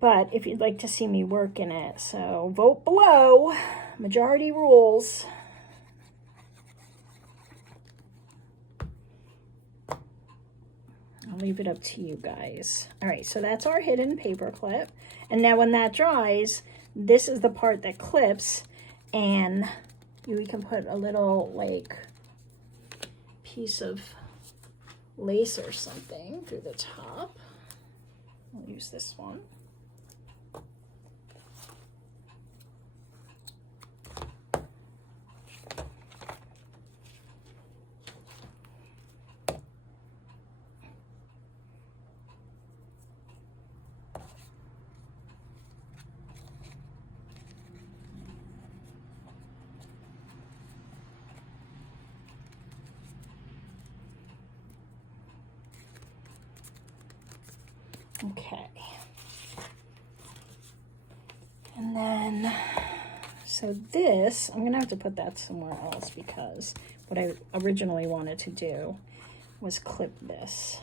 But if you'd like to see me work in it, so vote below. Majority rules. I'll leave it up to you guys. All right, so that's our hidden paper clip. And now when that dries, this is the part that clips, and we can put a little like piece of lace or something through the top. I'll use this one. Okay, and then, so this, I'm gonna have to put that somewhere else because what I originally wanted to do was clip this.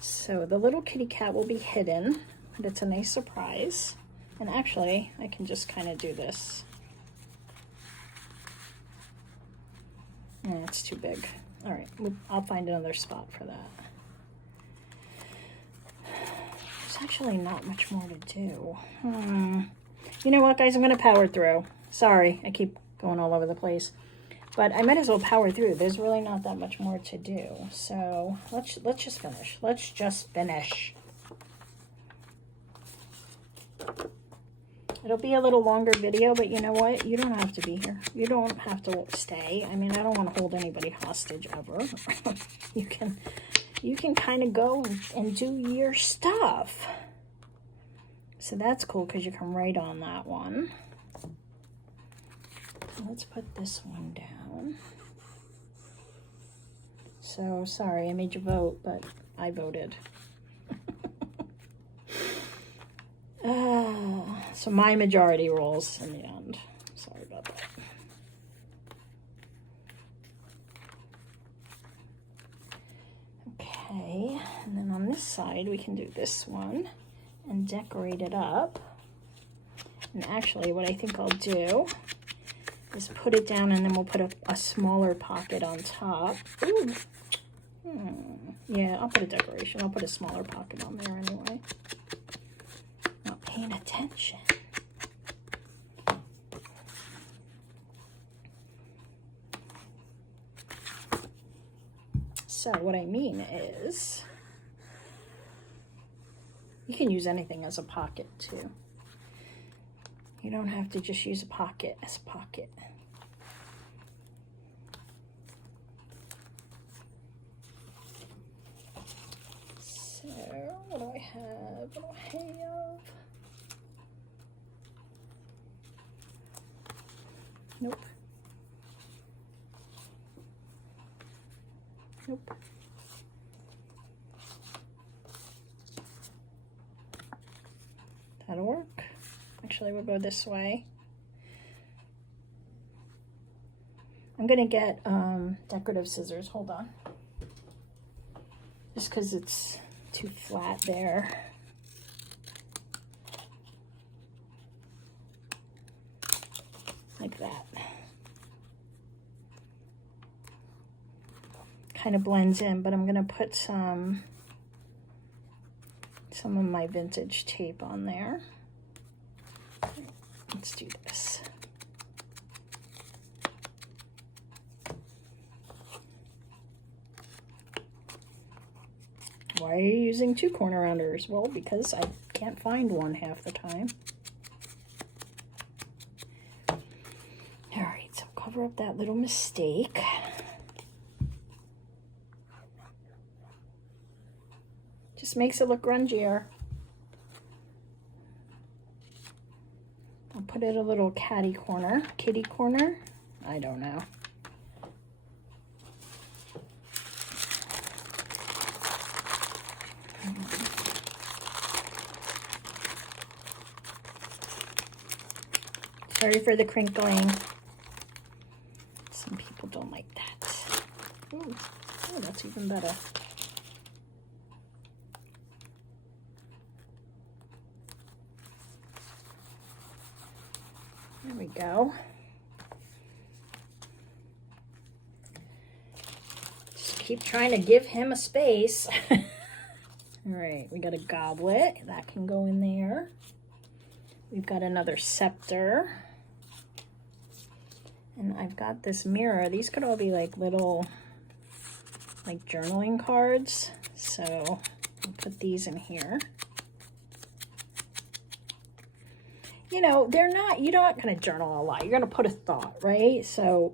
So the little kitty cat will be hidden, but it's a nice surprise. And actually, I can just kind of do this. No, it's too big. All right, I'll find another spot for that. So actually not much more to do. You know what, guys? I'm going to power through. Sorry, I keep going all over the place. But I might as well power through. There's really not that much more to do. So let's just finish. Let's just finish. It'll be a little longer video, but you know what? You don't have to be here. You don't have to stay. I mean, I don't want to hold anybody hostage ever. You can kind of go and do your stuff. So that's cool because you can write on that one. Let's put this one down. So sorry, I made you vote, but I voted. So my majority rules in the end. Sorry about that. Okay, and then on this side we can do this one and decorate it up. And actually what I think I'll do is put it down and then we'll put a smaller pocket on top. Ooh. Yeah, I'll put a decoration. I'll put a smaller pocket on there anyway. Not paying attention. So what I mean is, you can use anything as a pocket too. You don't have to just use a pocket as a pocket. So what do I have? What do I have? Nope. Nope. That'll work. Actually, we'll go this way. I'm gonna get decorative scissors. Hold on. Just because it's too flat there. Like that. Kind of blends in, but I'm gonna put some of my vintage tape on there. Let's do this. Why are you using 2 corner rounders? Well, because I can't find one half the time. All right, so cover up that little mistake. Just makes it look grungier. I'll put it a little kitty corner. I don't know. Sorry for the crinkling. Some people don't like that. Ooh, oh, that's even better. There we go. Just keep trying to give him a space. All right, we got a goblet. That can go in there. We've got another scepter. And I've got this mirror. These could all be like little, like journaling cards. So I'll put these in here. You know, you're not going to journal a lot. You're going to put a thought, right? So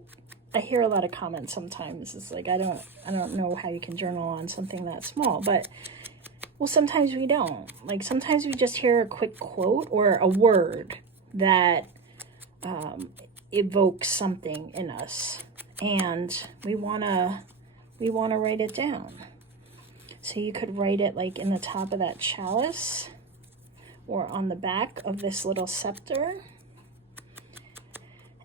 I hear a lot of comments sometimes. It's like, I don't know how you can journal on something that small, but well, sometimes we don't. Like sometimes we just hear a quick quote or a word that evokes something in us, and we want to write it down. So you could write it like in the top of that chalice, or on the back of this little scepter.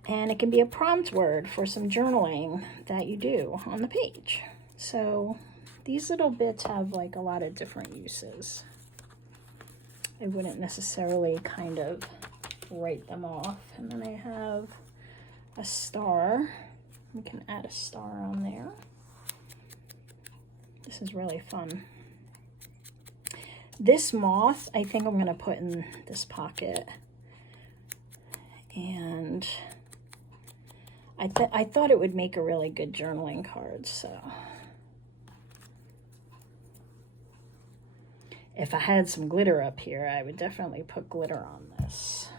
And it can be a prompt word for some journaling that you do on the page. So these little bits have like a lot of different uses. I wouldn't necessarily kind of write them off. And then I have a star. We can add a star on there. This is really fun. This moth, I think I'm going to put in this pocket. And I thought it would make a really good journaling card, so. If I had some glitter up here, I would definitely put glitter on this.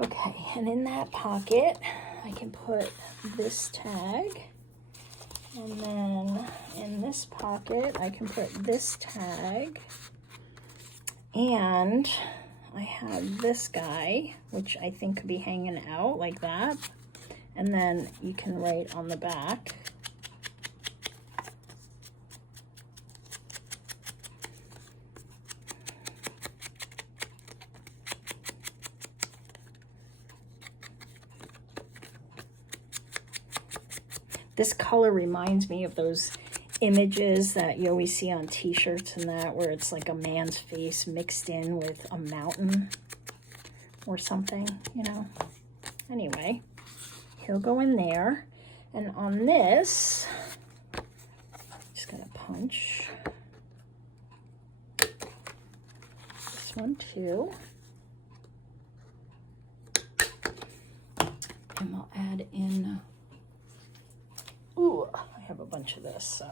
Okay, and in that pocket, I can put this tag. And then in this pocket, I can put this tag. And I have this guy, which I think could be hanging out like that. And then you can write on the back. This color reminds me of those images that you always see on t-shirts and that, where it's like a man's face mixed in with a mountain or something, you know. Anyway, he'll go in there. And on this, just gonna punch this one too. And we'll add in, ooh, I have a bunch of this, so.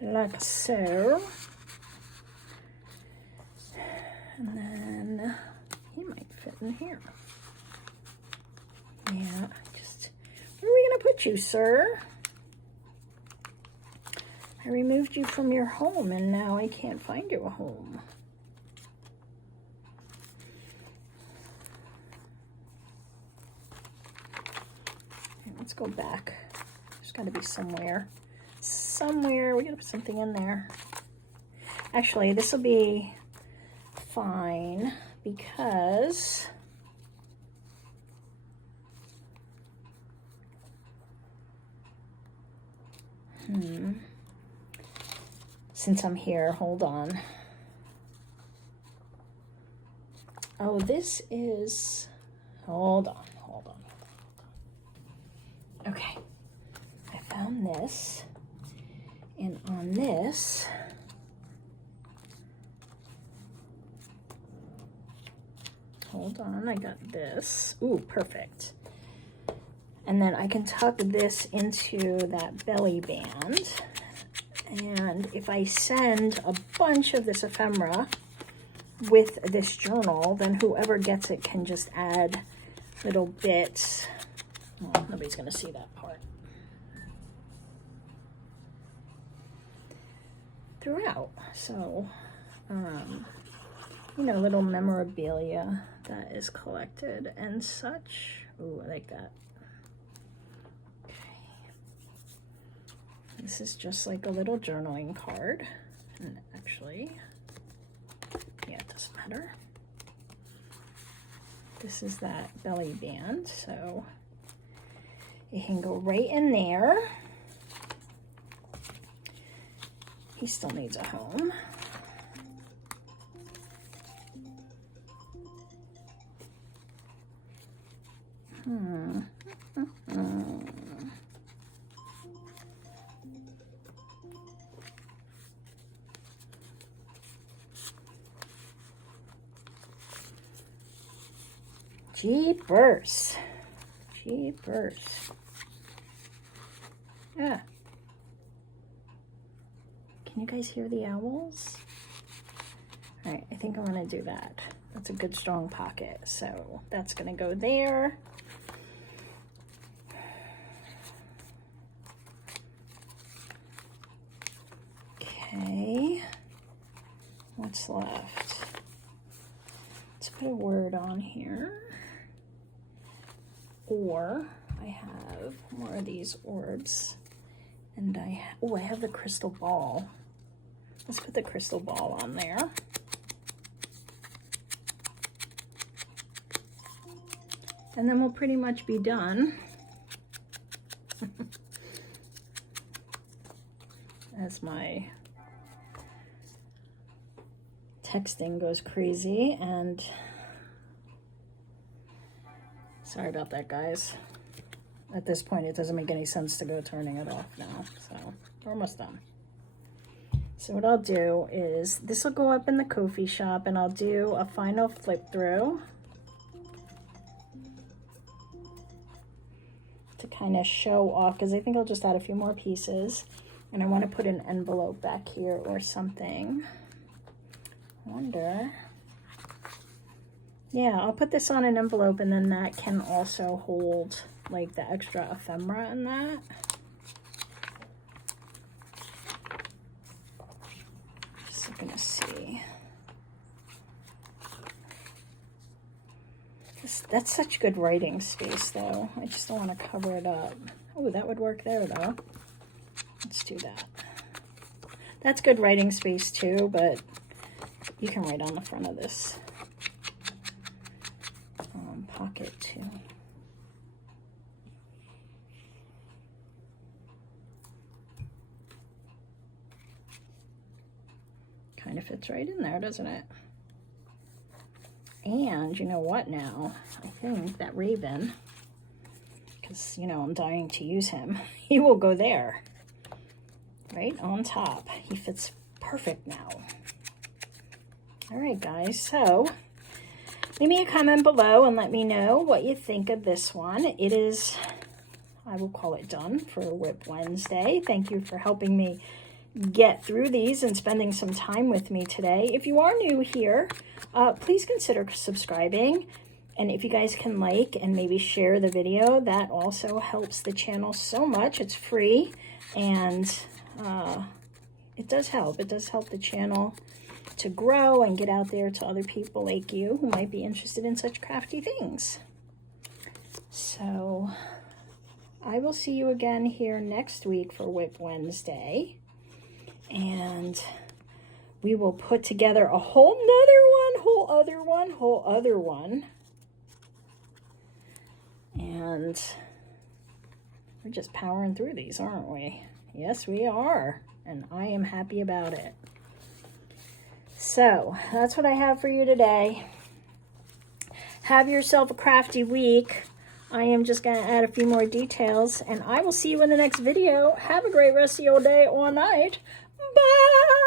Like so. And then he might fit in here. Yeah, just, where are we gonna put you, sir? I removed you from your home and now I can't find you a home. Okay, let's go back. There's gotta be somewhere. Somewhere we gotta put something in there. Actually, this will be fine because since I'm here, hold on. Oh, this is, hold on. Okay, I found this. And on this, hold on, I got this. Ooh, perfect. And then I can tuck this into that belly band. And if I send a bunch of this ephemera with this journal, then whoever gets it can just add little bits. Well, nobody's gonna see that part. Throughout, so you know, little memorabilia that is collected and such. Ooh, I like that. Okay, this is just like a little journaling card, and actually, yeah, it doesn't matter. This is that belly band, so it can go right in there. He still needs a home. Jeepers. Jeepers. Yeah. Can you guys hear the owls? All right, I think I'm gonna do that. That's a good strong pocket. So that's gonna go there. Okay. what's left? Let's put a word on here. Or I have more of these orbs. And I have the crystal ball. Let's put the crystal ball on there. And then we'll pretty much be done. As my texting goes crazy, and sorry about that, guys. At this point, it doesn't make any sense to go turning it off now. So we're almost done. So what I'll do is, this will go up in the Ko-fi shop, and I'll do a final flip through to kind of show off, because I think I'll just add a few more pieces. And I want to put an envelope back here or something. I wonder. Yeah, I'll put this on an envelope, and then that can also hold like the extra ephemera in that. Just looking to see. That's such good writing space, though. I just don't want to cover it up. Oh, that would work there, though. Let's do that. That's good writing space, too, but you can write on the front of this pocket, too. Kind of fits right in there, doesn't it? And you know what now? I think that raven, because, you know, I'm dying to use him, he will go there. Right on top. He fits perfect now. All right, guys. So leave me a comment below and let me know what you think of this one. It is, I will call it done for WIP Wednesday. Thank you for helping me get through these and spending some time with me today. If you are new here, please consider subscribing. And if you guys can like and maybe share the video, that also helps the channel so much. It's free, and it does help. It does help the channel to grow and get out there to other people like you who might be interested in such crafty things. So I will see you again here next week for WIP Wednesday. And we will put together a whole other one. And we're just powering through these, aren't we? Yes, we are. And I am happy about it. So that's what I have for you today. Have yourself a crafty week. I am just going to add a few more details, and I will see you in the next video. Have a great rest of your day or night. Bye!